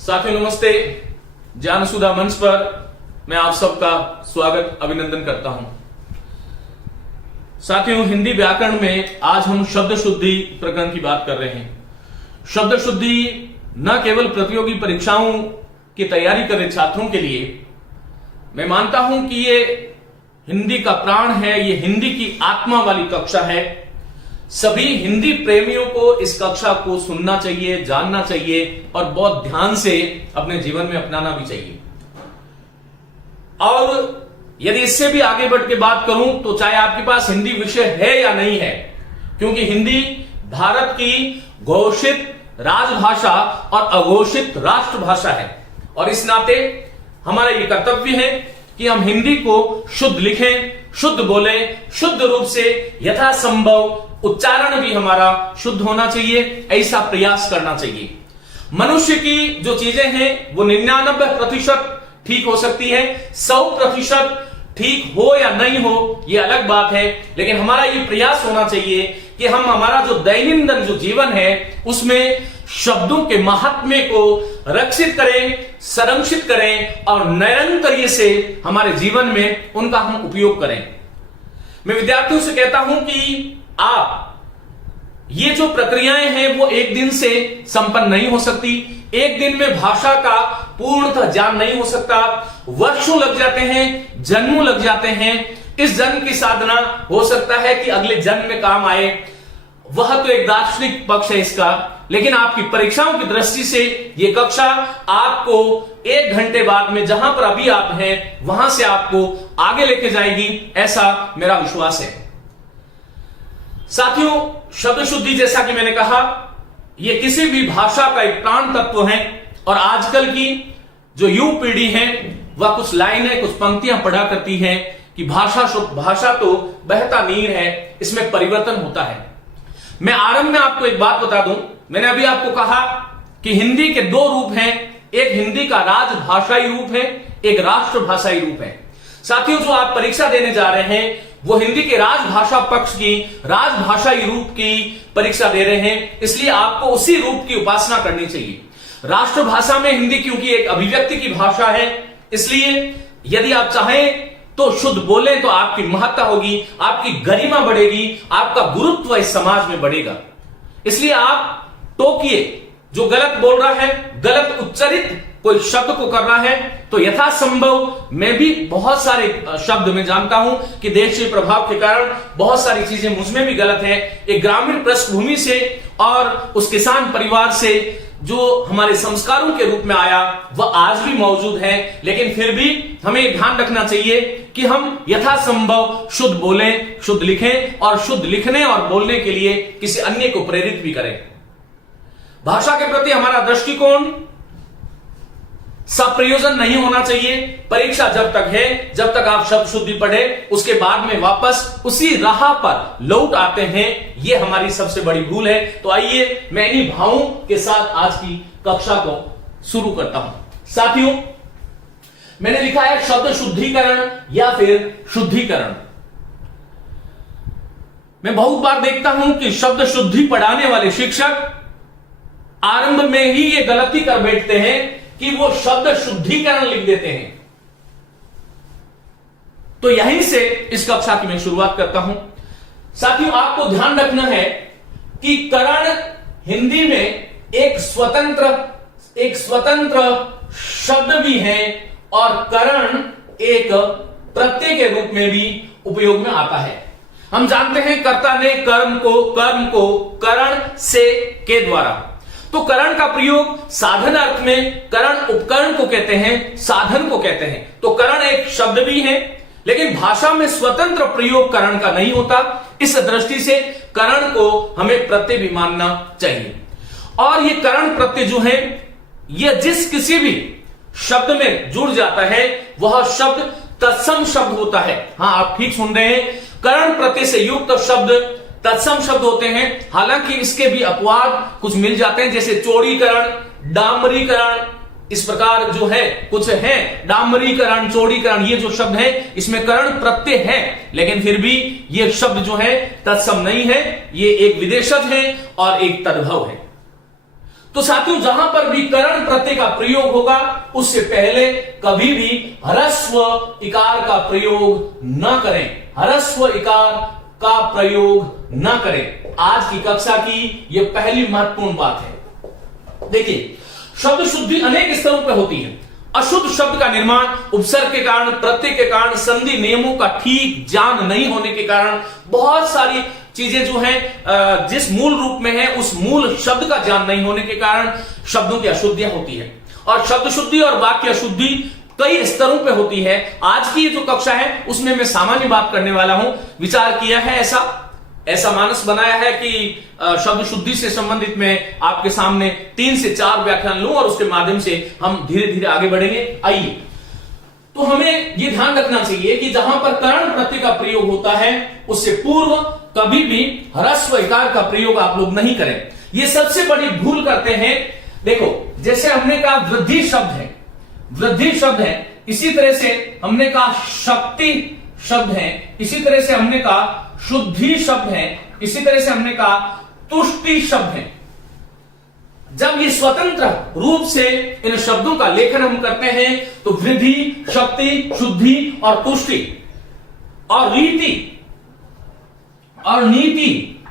साथियों नमस्ते। ज्ञान सुधा मंच पर मैं आप सबका स्वागत अभिनंदन करता हूं। साथियों, हिंदी व्याकरण में आज हम शब्द शुद्धि प्रकरण की बात कर रहे हैं। शब्द शुद्धि न केवल प्रतियोगी परीक्षाओं की तैयारी कर रहे छात्रों के लिए, मैं मानता हूं कि ये हिंदी का प्राण है, ये हिंदी की आत्मा वाली कक्षा है। सभी हिंदी प्रेमियों को इस कक्षा को सुनना चाहिए, जानना चाहिए और बहुत ध्यान से अपने जीवन में अपनाना भी चाहिए। और यदि इससे भी आगे बढ़ के बात करूं तो चाहे आपके पास हिंदी विषय है या नहीं है, क्योंकि हिंदी भारत की घोषित राजभाषा और अघोषित राष्ट्रभाषा है और इस नाते हमारा यह कर्तव्य है कि हम हिंदी को शुद्ध लिखें, शुद्ध बोले, शुद्ध रूप से यथासंभव उच्चारण भी हमारा शुद्ध होना चाहिए, ऐसा प्रयास करना चाहिए। मनुष्य की जो चीजें हैं वो 99% ठीक हो सकती है, 100% ठीक हो या नहीं हो ये अलग बात है, लेकिन हमारा ये प्रयास होना चाहिए कि हम हमारा जो दैनंदिन जो जीवन है उसमें शब्दों के महात्म्य को रक्षित करें, संरक्षित करें और निरंतर से हमारे जीवन में उनका हम उपयोग करें। मैं विद्यार्थियों से कहता हूं कि आप ये जो प्रक्रियाएं हैं वो एक दिन से संपन्न नहीं हो सकती। एक दिन में भाषा का पूर्णतः ज्ञान नहीं हो सकता, वर्षों लग जाते हैं, जन्मों लग जाते हैं। इस जन्म की साधना हो सकता है कि अगले जन्म में काम आए, वह तो एक दार्शनिक पक्ष है इसका, लेकिन आपकी परीक्षाओं की दृष्टि से यह कक्षा आपको 1 घंटे बाद में जहां पर अभी आप हैं वहां से आपको आगे लेके जाएगी, ऐसा मेरा विश्वास है। साथियों, शब्द शुद्धि जैसा कि मैंने कहा, यह किसी भी भाषा का एक प्राण तत्व है और आजकल की जो युवा पीढ़ी है वह कुछ लाइनें, कुछ पंक्तियां पढ़ा करती है कि भाषा तो बहता नीर है, इसमें परिवर्तन होता है। मैं आरंभ में आपको एक बात बता दूं, मैंने अभी आपको कहा कि हिंदी के 2 रूप हैं, एक हिंदी का राजभाषाई रूप है, एक राष्ट्रभाषाई रूप है। साथियों, जो आप परीक्षा देने जा रहे हैं वो हिंदी के राजभाषा पक्ष की, राजभाषाई रूप की परीक्षा दे रहे हैं, इसलिए आपको उसी रूप की उपासना करनी चाहिए। राष्ट्रभाषा में हिंदी क्योंकि एक अभिव्यक्ति की भाषा है, इसलिए यदि आप चाहें तो शुद्ध बोलें तो आपकी महत्ता होगी, आपकी गरिमा बढ़ेगी, आपका गुरुत्व इस समाज में बढ़ेगा। इसलिए आप टोकिए, जो गलत बोल रहा है, गलत उच्चारित कोई शब्द को कर रहा है तो यथासंभव, मैं भी बहुत सारे शब्द में जानता हूं कि देशीय प्रभाव के कारण बहुत सारी चीजें मुझमें भी गलत है। एक ग्रामीण पृष्ठभूमि से और उस किसान परिवार से जो हमारे संस्कारों के रूप में आया वह आज भी मौजूद है, लेकिन फिर भी हमें ध्यान रखना चाहिए कि हम यथासंभव शुद्ध बोलें, शुद्ध लिखें और शुद्ध लिखने और बोलने के लिए किसी अन्य को प्रेरित भी करें। भाषा के प्रति हमारा दृष्टिकोण सप्रयोजन नहीं होना चाहिए। परीक्षा जब तक है, जब तक आप शब्द शुद्धि पढ़े, उसके बाद में वापस उसी राह पर लौट आते हैं, यह हमारी सबसे बड़ी भूल है। तो आइए मैं इन्हीं भावों के साथ आज की कक्षा को शुरू करता हूं। साथियों, मैंने लिखा है शब्द शुद्धिकरण या फिर शुद्धिकरण। मैं बहुत बार देखता हूं कि शब्द शुद्धि पढ़ाने वाले शिक्षक आरंभ में ही ये गलती कर बैठते हैं कि वो शब्द शुद्धिकरण लिख देते हैं। तो यहीं से इस कक्षा की मैं शुरुआत करता हूं। साथियों, आपको ध्यान रखना है कि करण हिंदी में एक स्वतंत्र शब्द भी है और करण एक प्रत्यय के रूप में भी उपयोग में आता है। हम जानते हैं कर्ता ने कर्म को करण से के द्वारा, तो करण का प्रयोग साधन अर्थ में करण उपकरण को कहते हैं, साधन को कहते हैं। तो करण एक शब्द भी है, लेकिन भाषा में स्वतंत्र प्रयोग करण का नहीं होता। इस दृष्टि से करण को हमें प्रत्यय भी मानना चाहिए। और ये करण प्रत्यय जो है, यह जिस किसी भी शब्द में जुड़ जाता है वह शब्द तत्सम शब्द होता है। हाँ, आप ठीक सुन रहे हैं, करण प्रत्यय से युक्त शब्द तत्सम शब्द होते हैं। हालांकि इसके भी अपवाद कुछ मिल जाते हैं, जैसे चौड़ीकरण, डामरीकरण, इस प्रकार जो है कुछ है, डामरीकरण, चौड़ीकरण, ये जो शब्द है इसमें करण प्रत्यय है, लेकिन फिर भी ये शब्द जो है तत्सम नहीं है, ये एक विदेशज है और एक तद्भव है। तो साथियों, जहां पर भी करण प्रत्यय का प्रयोग होगा उससे पहले कभी भी ह्रस्व इकार का प्रयोग न करें, ह्रस्व इकार का प्रयोग न करें। आज की कक्षा की यह पहली महत्वपूर्ण बात है। देखिए, शब्द शुद्धि अनेक स्तरों पर होती है। अशुद्ध शब्द का निर्माण उपसर्ग के कारण, प्रत्यय के कारण, संधि नियमों का ठीक ज्ञान नहीं होने के कारण, बहुत सारी चीजें जो हैं जिस मूल रूप में है उस मूल शब्द का ज्ञान नहीं होने के कारण शब्दों की अशुद्धियां होती है। और शब्द शुद्धि और वाक्य अशुद्धि कई स्तरों पे होती है। आज की जो कक्षा है उसमें मैं सामान्य बात करने वाला हूं। विचार किया है, ऐसा मानस बनाया है कि शब्द शुद्धि से संबंधित मैं आपके सामने 3 से 4 व्याख्यान लूं और उसके माध्यम से हम धीरे धीरे आगे बढ़ेंगे। आइए, तो हमें यह ध्यान रखना चाहिए कि जहां पर करण प्रत्यय का प्रयोग होता है उससे पूर्व कभी भी ह्रस्व इकार का प्रयोग आप लोग नहीं करें। यह सबसे बड़ी भूल करते हैं। देखो, जैसे हमने कहा वृद्धि शब्द है, वृद्धि शब्द है, इसी तरह से हमने कहा शक्ति शब्द है, इसी तरह से हमने कहा शुद्धि शब्द है, इसी तरह से हमने कहा तुष्टि शब्द है। जब ये स्वतंत्र रूप से इन शब्दों का लेखन हम करते हैं तो वृद्धि, शक्ति, शुद्धि और तुष्टि और रीति और नीति,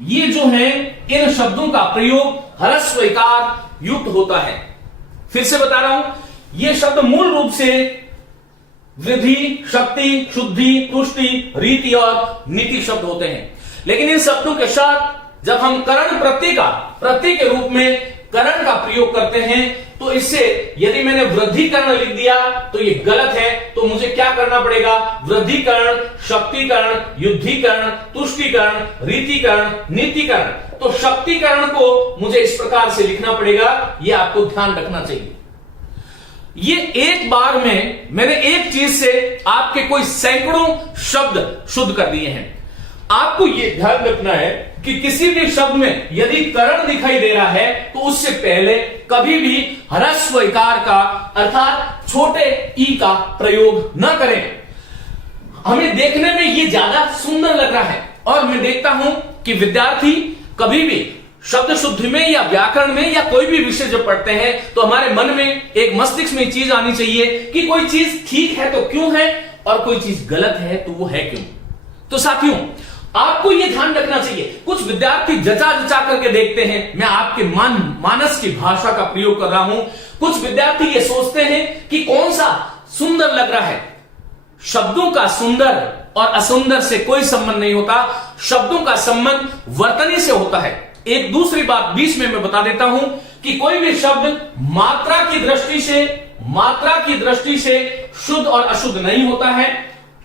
ये जो है इन शब्दों का प्रयोग ह्रस्व इकार युक्त होता है। फिर से बता रहा हूं, ये शब्द मूल रूप से वृद्धि, शक्ति, शुद्धि, तुष्टि, रीति और नीति शब्द होते हैं। लेकिन इन शब्दों के साथ जब हम करण प्रत्यय के रूप में करण का प्रयोग करते हैं तो इससे यदि मैंने वृद्धिकरण लिख दिया तो ये गलत है। तो मुझे क्या करना पड़ेगा? वृद्धिकरण, शक्तिकरण, युद्धिकरण, तुष्टिकरण, रीतिकरण, नीतिकरण। तो शक्तिकरण को मुझे इस प्रकार से लिखना पड़ेगा, यह आपको ध्यान रखना चाहिए। ये एक बार में मैंने एक चीज से आपके कोई सैकड़ों शब्द शुद्ध कर दिए हैं। आपको यह ध्यान रखना है कि किसी भी शब्द में यदि करण दिखाई दे रहा है तो उससे पहले कभी भी ह्रस्व इकार का अर्थात छोटे ई का प्रयोग न करें। हमें देखने में यह ज्यादा सुंदर लग रहा है और मैं देखता हूं कि विद्यार्थी कभी भी शब्द शुद्धि में या व्याकरण में या कोई भी विषय जब पढ़ते हैं तो हमारे मन में एक मस्तिष्क में चीज आनी चाहिए कि कोई चीज ठीक है तो क्यों है और कोई चीज गलत है तो वो है क्यों। तो साथियों, आपको यह ध्यान रखना चाहिए। कुछ विद्यार्थी जचा जचा करके देखते हैं, मैं आपके मानस की भाषा का प्रयोग कर रहा हूं। कुछ विद्यार्थी ये सोचते हैं कि कौन सा सुंदर लग रहा है। शब्दों का सुंदर और असुंदर से कोई संबंध नहीं होता, शब्दों का संबंध वर्तनी से होता है। एक दूसरी बात बीच में मैं बता देता हूं कि कोई भी शब्द मात्रा की दृष्टि से शुद्ध और अशुद्ध नहीं होता है।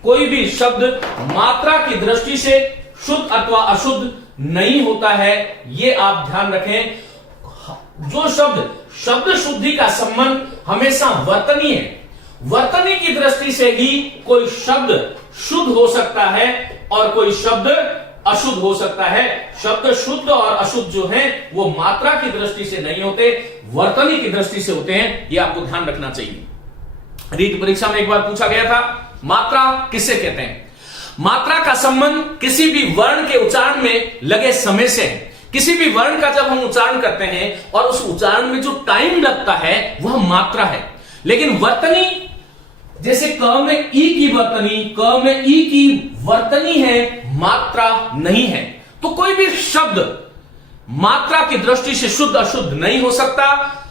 कोई भी शब्द मात्रा की दृष्टि से शुद्ध अथवा अशुद्ध नहीं होता है, यह आप ध्यान रखें। जो शब्द शुद्धि का संबंध हमेशा वर्तनी है। वर्तनी की दृष्टि से ही कोई शब्द शुद्ध हो सकता है और कोई शब्द अशुद्ध हो सकता है। शब्द शुद्ध और अशुद्ध जो है वो मात्रा की दृष्टि से नहीं होते, वर्तनी की दृष्टि से होते हैं। यह आपको ध्यान रखना चाहिए। रीट परीक्षा में एक बार पूछा गया था, मात्रा किसे कहते हैं? मात्रा का संबंध किसी भी वर्ण के उच्चारण में लगे समय से है। किसी भी वर्ण का जब हम उच्चारण करते हैं और उस उच्चारण में जो टाइम लगता है वह मात्रा है। लेकिन वर्तनी, जैसे क में ई की वर्तनी, क में ई की वर्तनी है, मात्रा नहीं है। तो कोई भी शब्द मात्रा की दृष्टि से शुद्ध अशुद्ध नहीं हो सकता,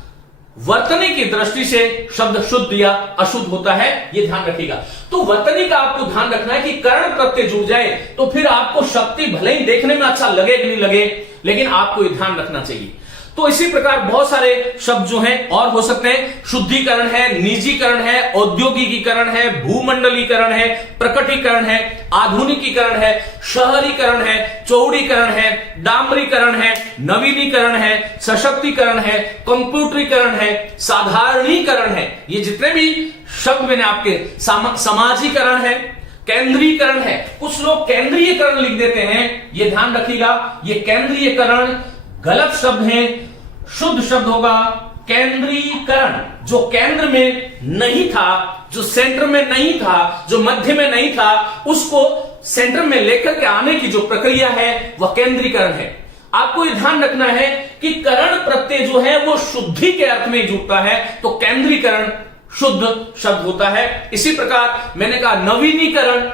वर्तनी की दृष्टि से शब्द शुद्ध या अशुद्ध होता है, यह ध्यान रखिएगा। तो वर्तनी का आपको ध्यान रखना है कि करण प्रत्यय जुड़ जाए तो फिर आपको शक्ति भले ही देखने में अच्छा लगे कि नहीं लगे, लेकिन आपको यह ध्यान रखना चाहिए। तो इसी प्रकार बहुत सारे शब्द जो हैं और हो सकते हैं। शुद्धिकरण है, निजीकरण है, औद्योगिकीकरण है, भूमंडलीकरण है, प्रकटीकरण है, आधुनिकीकरण है, शहरीकरण है, चौड़ीकरण है, डामरीकरण है, नवीनीकरण है, सशक्तिकरण है, कंप्यूटरीकरण है, साधारणीकरण है। ये जितने भी शब्द मैंने आपके समाजीकरण है, केंद्रीकरण है। कुछ लोग केंद्रीयकरण लिख देते हैं, यह ध्यान रखिएगा, यह केंद्रीयकरण गलत शब्द है। शुद्ध शब्द होगा केंद्रीकरण। जो केंद्र में नहीं था, जो सेंटर में नहीं था, जो मध्य में नहीं था, उसको सेंटर में लेकर के आने की जो प्रक्रिया है वह केंद्रीकरण है। आपको यह ध्यान रखना है कि करण प्रत्यय जो है वो शुद्धि के अर्थ में जुड़ता है, तो केंद्रीकरण शुद्ध शब्द होता है। इसी प्रकार मैंने कहा नवीनीकरण,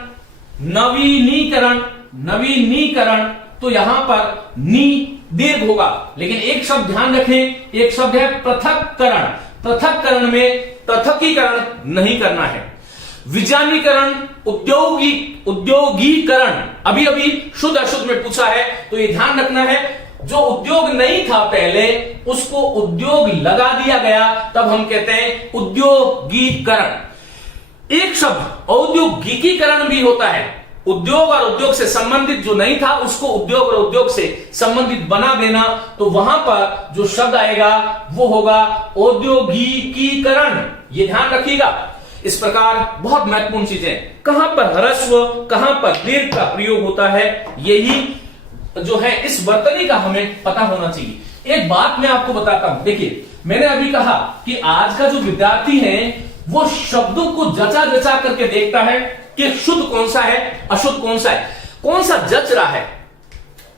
नवीनीकरण, नवीनीकरण, तो यहां पर नी दीर्घ होगा। लेकिन एक शब्द ध्यान रखें, एक शब्द है पृथक्करण। पृथक्करण में पृथकीकरण नहीं करना है। विजानीकरण, उद्योगीकरण, अभी अभी शुद्ध अशुद्ध में पूछा है, तो ये ध्यान रखना है, जो उद्योग नहीं था पहले उसको उद्योग लगा दिया गया, तब हम कहते हैं उद्योगीकरण। एक शब्द औद्योगिकीकरण भी होता है, उद्योग और उद्योग से संबंधित जो नहीं था उसको उद्योग और उद्योग से संबंधित बना देना, तो वहां पर जो शब्द आएगा वो होगा औद्योगिकीकरण। ये ध्यान रखिएगा। इस प्रकार बहुत महत्वपूर्ण चीजें, कहां पर ह्रस्व कहां पर दीर्घ का प्रयोग होता है, यही जो है इस वर्तनी का हमें पता होना चाहिए। एक बात मैं आपको बताता हूं, देखिए मैंने अभी कहा कि आज का जो विद्यार्थी है वो शब्दों को जचा जचा करके देखता है कि शुद्ध कौन सा है, अशुद्ध कौन सा है, कौन सा जच रहा है।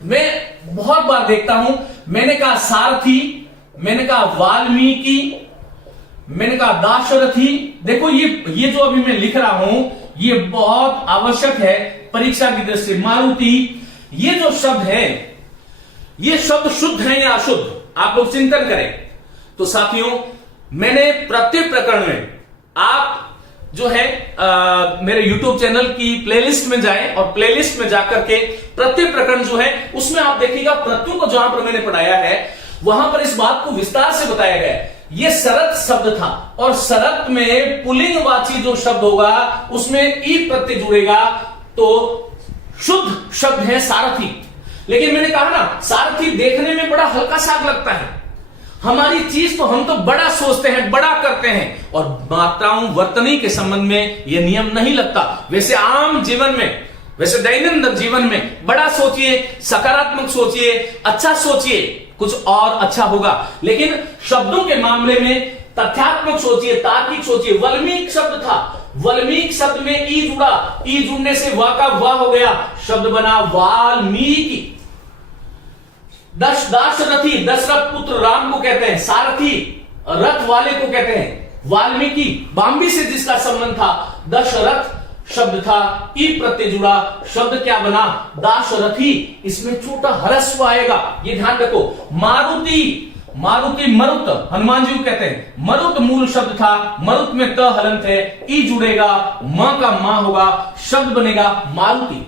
मैं बहुत बार देखता हूं, मैंने कहा सारथी, मैंने कहा वाल्मीकि, मैंने कहा दाशरथी। देखो ये जो अभी मैं लिख रहा हूं ये बहुत आवश्यक है परीक्षा की दृष्टि। मारुति, ये जो शब्द है ये शब्द शुद्ध है या अशुद्ध, आप लोग चिंतन करें। तो साथियों मैंने प्रत्येक प्रकरण में, आप जो है मेरे YouTube चैनल की प्लेलिस्ट में जाएं और प्लेलिस्ट में जाकर के प्रत्येक प्रकरण जो है उसमें आप देखिएगा प्रत्ययों को जहां पर मैंने पढ़ाया है वहां पर इस बात को विस्तार से बताया गया है। ये शरत शब्द था और शरत में पुल्लिंगवाची जो शब्द होगा उसमें ई प्रत्यय जुड़ेगा, तो शुद्ध शब्द है सारथी। लेकिन मैंने कहा ना सारथी देखने में बड़ा हल्का सा लगता है, हमारी चीज तो हम तो बड़ा सोचते हैं, बड़ा करते हैं, और मात्राओं वर्तनी के संबंध में यह नियम नहीं लगता। वैसे आम जीवन में, वैसे दैनंदिन जीवन में बड़ा सोचिए, सकारात्मक सोचिए, अच्छा सोचिए, कुछ और अच्छा होगा। लेकिन शब्दों के मामले में तथ्यात्मक सोचिए, तार्किक सोचिए। वाल्मीकि शब्द था, वाल्मीकि शब्द में ई जुड़ा, ई जुड़ने से वा का वा हो गया, शब्द बना वाल्मीकि। दाशरथी, दशरथ पुत्र राम को कहते हैं, सारथी रथ वाले को कहते हैं। वाल्मीकि बाम्बी से जिसका संबंध था, दशरथ शब्द था, ई प्रत्यय जुड़ा, शब्द क्या बना दाशरथी। इसमें छोटा ह्रस्व आएगा, ये ध्यान रखो। मारुति, मारुति मरुत, हनुमान जी को कहते हैं, मरुत मूल शब्द था, मरुत में त हलंत है, ई जुड़ेगा, मां का मां होगा, शब्द बनेगा मारुति।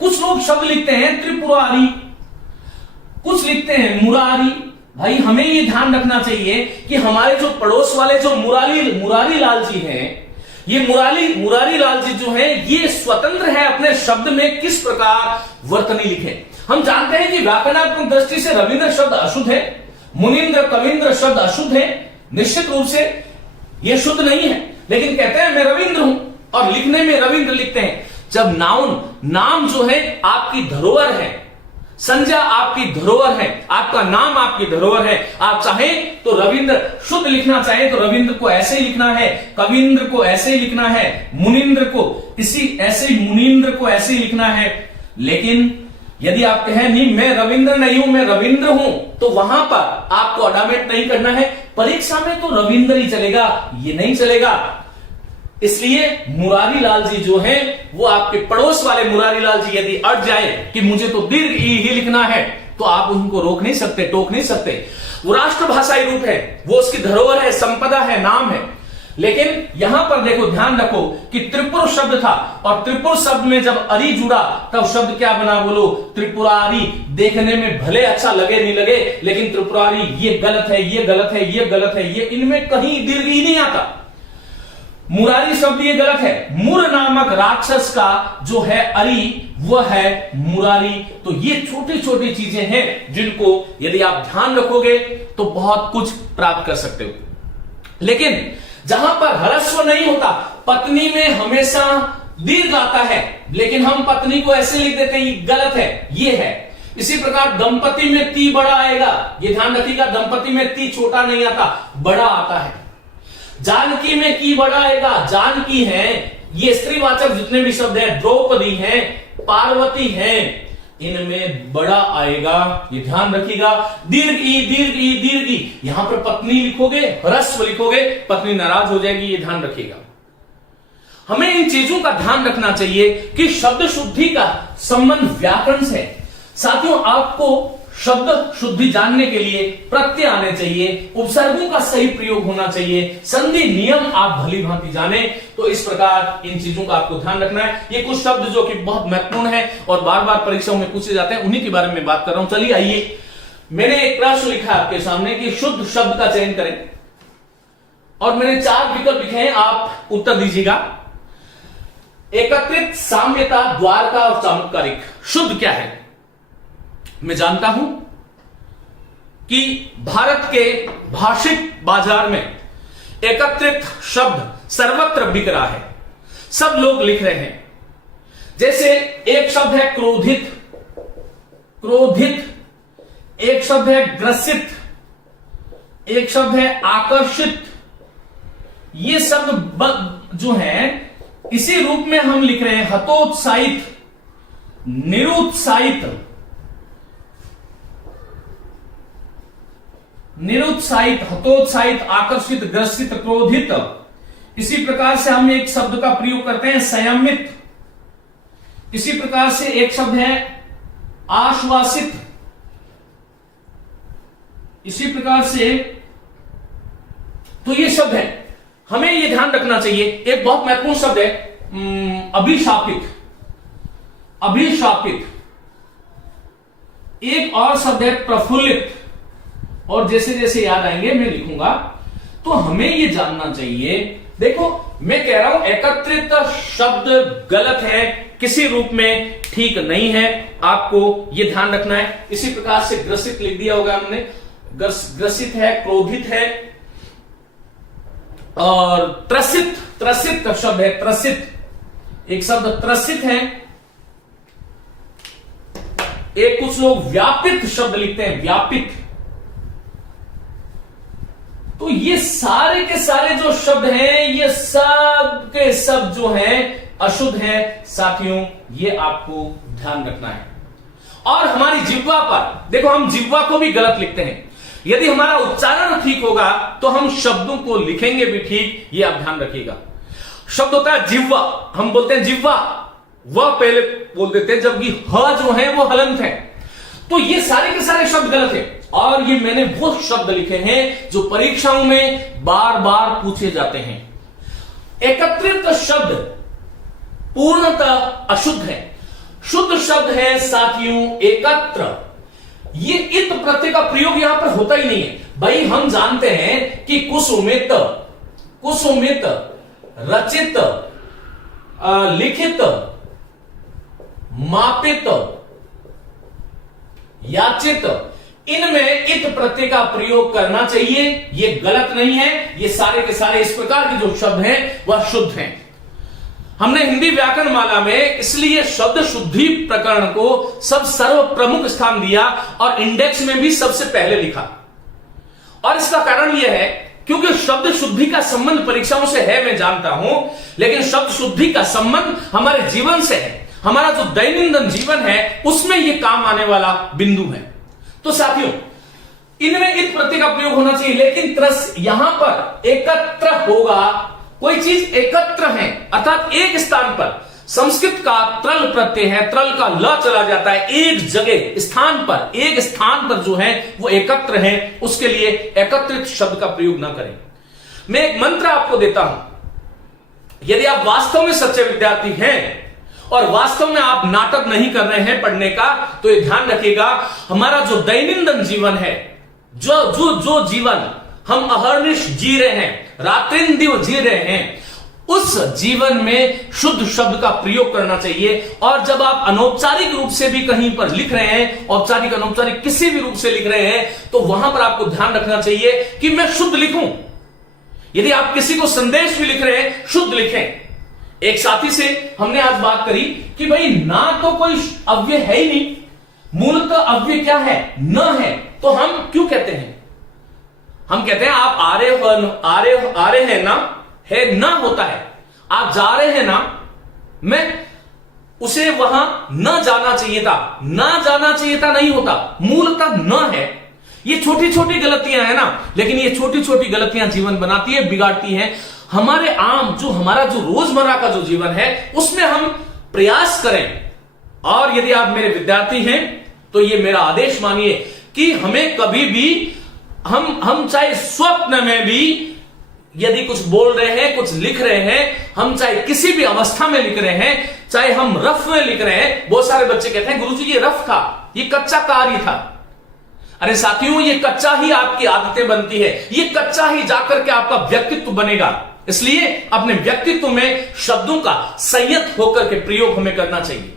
कुछ लोग शब्द लिखते हैं त्रिपुरारी, कुछ लिखते हैं मुरारी। भाई हमें ये ध्यान रखना चाहिए कि हमारे जो पड़ोस वाले जो मुरारी लाल जी हैं, ये मुरारी लाल जी जो हैं ये स्वतंत्र है अपने शब्द में किस प्रकार वर्तनी लिखे। हम जानते हैं कि व्याकरणात्मक दृष्टि से रविंद्र शब्द अशुद्ध है, मुनिंद्र कविंद्र शब्द अशुद्ध है, निश्चित रूप से ये शुद्ध नहीं है, लेकिन कहते हैं मैं रविंद्र हूं और लिखने में रविंद्र लिखते हैं। जब नाम जो है आपकी धरोहर है, संज्ञा आपकी धरोहर है, आपका नाम आपकी धरोहर है। आप चाहें तो रविंद्र शुद्ध लिखना चाहें तो रविंद्र को ऐसे ही लिखना है, कविंद्र को ऐसे ही लिखना है, मुनिंद्र को ऐसे ही मुनिंद्र को ऐसे ही लिखना है। लेकिन यदि आप कहें नहीं मैं रविंद्र नहीं हूं, मैं रविंद्र हूं, तो वहां पर आपको अडामेट नहीं करना है। परीक्षा में तो रविंद्र ही चलेगा, ये नहीं चलेगा। इसलिए मुरारी लाल जी जो हैं वो आपके पड़ोस वाले मुरारी लाल जी यदि अट जाए कि मुझे तो दीर्घ ई ही लिखना है, तो आप उनको रोक नहीं सकते, टोक नहीं सकते। वो राष्ट्रभाषाई रूप है, वो उसकी धरोहर है, संपदा है, नाम है। लेकिन यहां पर देखो, ध्यान रखो कि त्रिपुर शब्द था और त्रिपुर शब्द में जब अरी जुड़ा तब शब्द क्या बना, बोलो त्रिपुरारी। देखने में भले अच्छा लगे नहीं लगे, लेकिन त्रिपुरारी ये गलत है, ये गलत है, ये गलत है, ये इनमें कहीं दीर्घ ही नहीं आता। मुरारी शब्द ये गलत है। मुर नामक राक्षस का जो है अरी वह है मुरारी। तो ये छोटी छोटी चीजें हैं जिनको यदि आप ध्यान रखोगे तो बहुत कुछ प्राप्त कर सकते हो। लेकिन जहां पर ह्रस्व नहीं होता, पत्नी में हमेशा दीर्घ आता है, लेकिन हम पत्नी को ऐसे लिख देते हैं, ये गलत है, ये है। इसी प्रकार दंपति में ती बड़ा आएगा, ये ध्यान रखिएगा, दंपति में ती छोटा नहीं आता, बड़ा आता है। जानकी में की बड़ा आएगा, जानकी है, ये स्त्रीवाचक जितने भी शब्द हैं, द्रौपदी हैं, पार्वती हैं, इनमें बड़ा आएगा, ये ध्यान रखिएगा। दीर्घ ई, दीर्घ ई, दीर्घ ई, यहां पर पत्नी लिखोगे, ह्रस्व लिखोगे, पत्नी नाराज हो जाएगी, ये ध्यान रखिएगा। हमें इन चीजों का ध्यान रखना चाहिए कि शब्द शुद्धि का संबंध व्याकरण से है। साथियों, आपको शब्द शुद्धि जानने के लिए प्रत्यय आने चाहिए, उपसर्गों का सही प्रयोग होना चाहिए, संधि नियम आप भली भांति जाने। तो इस प्रकार इन चीजों का आपको ध्यान रखना है। ये कुछ शब्द जो कि बहुत महत्वपूर्ण है और बार बार परीक्षाओं में पूछे जाते हैं, उन्हीं के बारे में बात कर रहा हूं। चलिए आइए, मैंने एक प्रश्न लिखा है आपके सामने कि शुद्ध शब्द का चयन करें, और मैंने 4 विकल्प लिखे हैं, आप उत्तर दीजिएगा। एकत्रित, साम्यता, द्वारका और चमत्कारिक। शुद्ध क्या है? मैं जानता हूं कि भारत के भाषिक बाजार में एकत्रित शब्द सर्वत्र बिक रहा है, सब लोग लिख रहे हैं। जैसे एक शब्द है क्रोधित, क्रोधित, एक शब्द है ग्रसित, एक शब्द है आकर्षित। ये शब्द जो है इसी रूप में हम लिख रहे हैं, हतोत्साहित, निरुत्साहित, निरुत्साहित, हतोत्साहित, आकर्षित, ग्रसित, क्रोधित। इसी प्रकार से हम एक शब्द का प्रयोग करते हैं संयमित। इसी प्रकार से एक शब्द है आश्वासित। इसी प्रकार से तो ये शब्द है, हमें ये ध्यान रखना चाहिए। एक बहुत महत्वपूर्ण शब्द है अभिशापित, अभिशापित। एक और शब्द है प्रफुल्लित, और जैसे जैसे याद आएंगे मैं लिखूंगा। तो हमें यह जानना चाहिए, देखो मैं कह रहा हूं एकत्रित शब्द गलत है, किसी रूप में ठीक नहीं है, आपको यह ध्यान रखना है। इसी प्रकार से ग्रसित लिख दिया होगा हमने, ग्रसित है, क्रोधित है, और त्रसित, त्रसित का शब्द है त्रसित, एक शब्द त्रसित है। एक कुछ लोग व्यापित शब्द लिखते हैं, व्यापित। तो ये सारे के सारे जो शब्द हैं, ये सब के सब जो हैं अशुद्ध हैं। साथियों, ये आपको ध्यान रखना है। और हमारी जिह्वा पर देखो, हम जिह्वा को भी गलत लिखते हैं। यदि हमारा उच्चारण ठीक होगा तो हम शब्दों को लिखेंगे भी ठीक, ये आप ध्यान रखिएगा। शब्द होता है जिह्वा, हम बोलते हैं जिह्वा, वह पहले बोल देते हैं, जबकि ह जो है वो हलंत है। तो ये सारे के सारे शब्द गलत है, और ये मैंने वो शब्द लिखे हैं जो परीक्षाओं में बार बार पूछे जाते हैं। एकत्रित शब्द पूर्णतः अशुद्ध है। शुद्ध शब्द है साथियों एकत्र। ये इत प्रत्यय का प्रयोग यहां पर होता ही नहीं है। भाई हम जानते हैं कि कुसुमित, कुसुमित, रचित, लिखित, मापित, याचित, इनमें इत प्रत्यय का प्रयोग करना चाहिए। ये गलत नहीं है। ये सारे के सारे इस प्रकार के जो शब्द हैं वह शुद्ध हैं। हमने हिंदी व्याकरण माला में इसलिए शब्द शुद्धि प्रकरण को सब सर्व प्रमुख स्थान दिया और इंडेक्स में भी सबसे पहले लिखा। और इसका कारण यह है क्योंकि शब्द शुद्धि का संबंध परीक्षाओं से है, मैं जानता हूं, लेकिन शब्द शुद्धि का संबंध हमारे जीवन से है। हमारा जो दैनंदिन जीवन है उसमें यह काम आने वाला बिंदु है। तो साथियों, इनमें इत प्रत्यय का प्रयोग होना चाहिए, लेकिन त्रस यहां पर एकत्र होगा। कोई चीज एकत्र है अर्थात एक स्थान पर, संस्कृत का त्रल प्रत्यय है, त्रल का ल चला जाता है, एक जगह स्थान पर, एक स्थान पर जो है वो एकत्र है, उसके लिए एकत्रित शब्द का प्रयोग ना करें। मैं एक मंत्र आपको देता हूं। यदि आप वास्तव में सच्चे विद्यार्थी हैं और वास्तव में आप नाटक नहीं कर रहे हैं पढ़ने का, तो ये ध्यान रखिएगा, हमारा जो दैनंदिन जीवन है, जो जीवन हम अहर्निश जी रहे हैं, रात्रिंदिव जी रहे हैं, उस जीवन में शुद्ध शब्द का प्रयोग करना चाहिए। और जब आप अनौपचारिक रूप से भी कहीं पर लिख रहे हैं, औपचारिक अनौपचारिक किसी भी रूप से लिख रहे हैं, तो वहां पर आपको ध्यान रखना चाहिए कि मैं शुद्ध लिखूं। यदि आप किसी को संदेश भी लिख रहे हैं, शुद्ध लिखें। एक साथी से हमने आज बात करी कि भाई ना तो कोई अव्यय है ही नहीं, मूलतः अव्यय क्या है? न है। तो हम क्यों कहते हैं? हम कहते हैं आप आ रहे हैं ना, है ना होता है। आप जा रहे हैं ना, मैं उसे वहां न जाना चाहिए था। ना जाना चाहिए था नहीं होता, मूलतः न है। ये छोटी छोटी गलतियां है ना, लेकिन ये छोटी छोटी गलतियां जीवन बनाती है, बिगाड़ती हैं। हमारे हमारा जो रोजमर्रा का जो जीवन है उसमें हम प्रयास करें। और यदि आप मेरे विद्यार्थी हैं तो ये मेरा आदेश मानिए कि हमें कभी भी हम चाहे स्वप्न में भी यदि कुछ बोल रहे हैं, कुछ लिख रहे हैं, हम चाहे किसी भी अवस्था में लिख रहे हैं, चाहे हम रफ में लिख रहे हैं। बहुत सारे बच्चे कहते हैं गुरुजी ये रफ था, ये कच्चा कार्य था। अरे साथियों, ये कच्चा ही आपकी आदतें बनती है, ये कच्चा ही जाकर के आपका व्यक्तित्व बनेगा। इसलिए अपने व्यक्तित्व में शब्दों का संयत होकर के प्रयोग हमें करना चाहिए।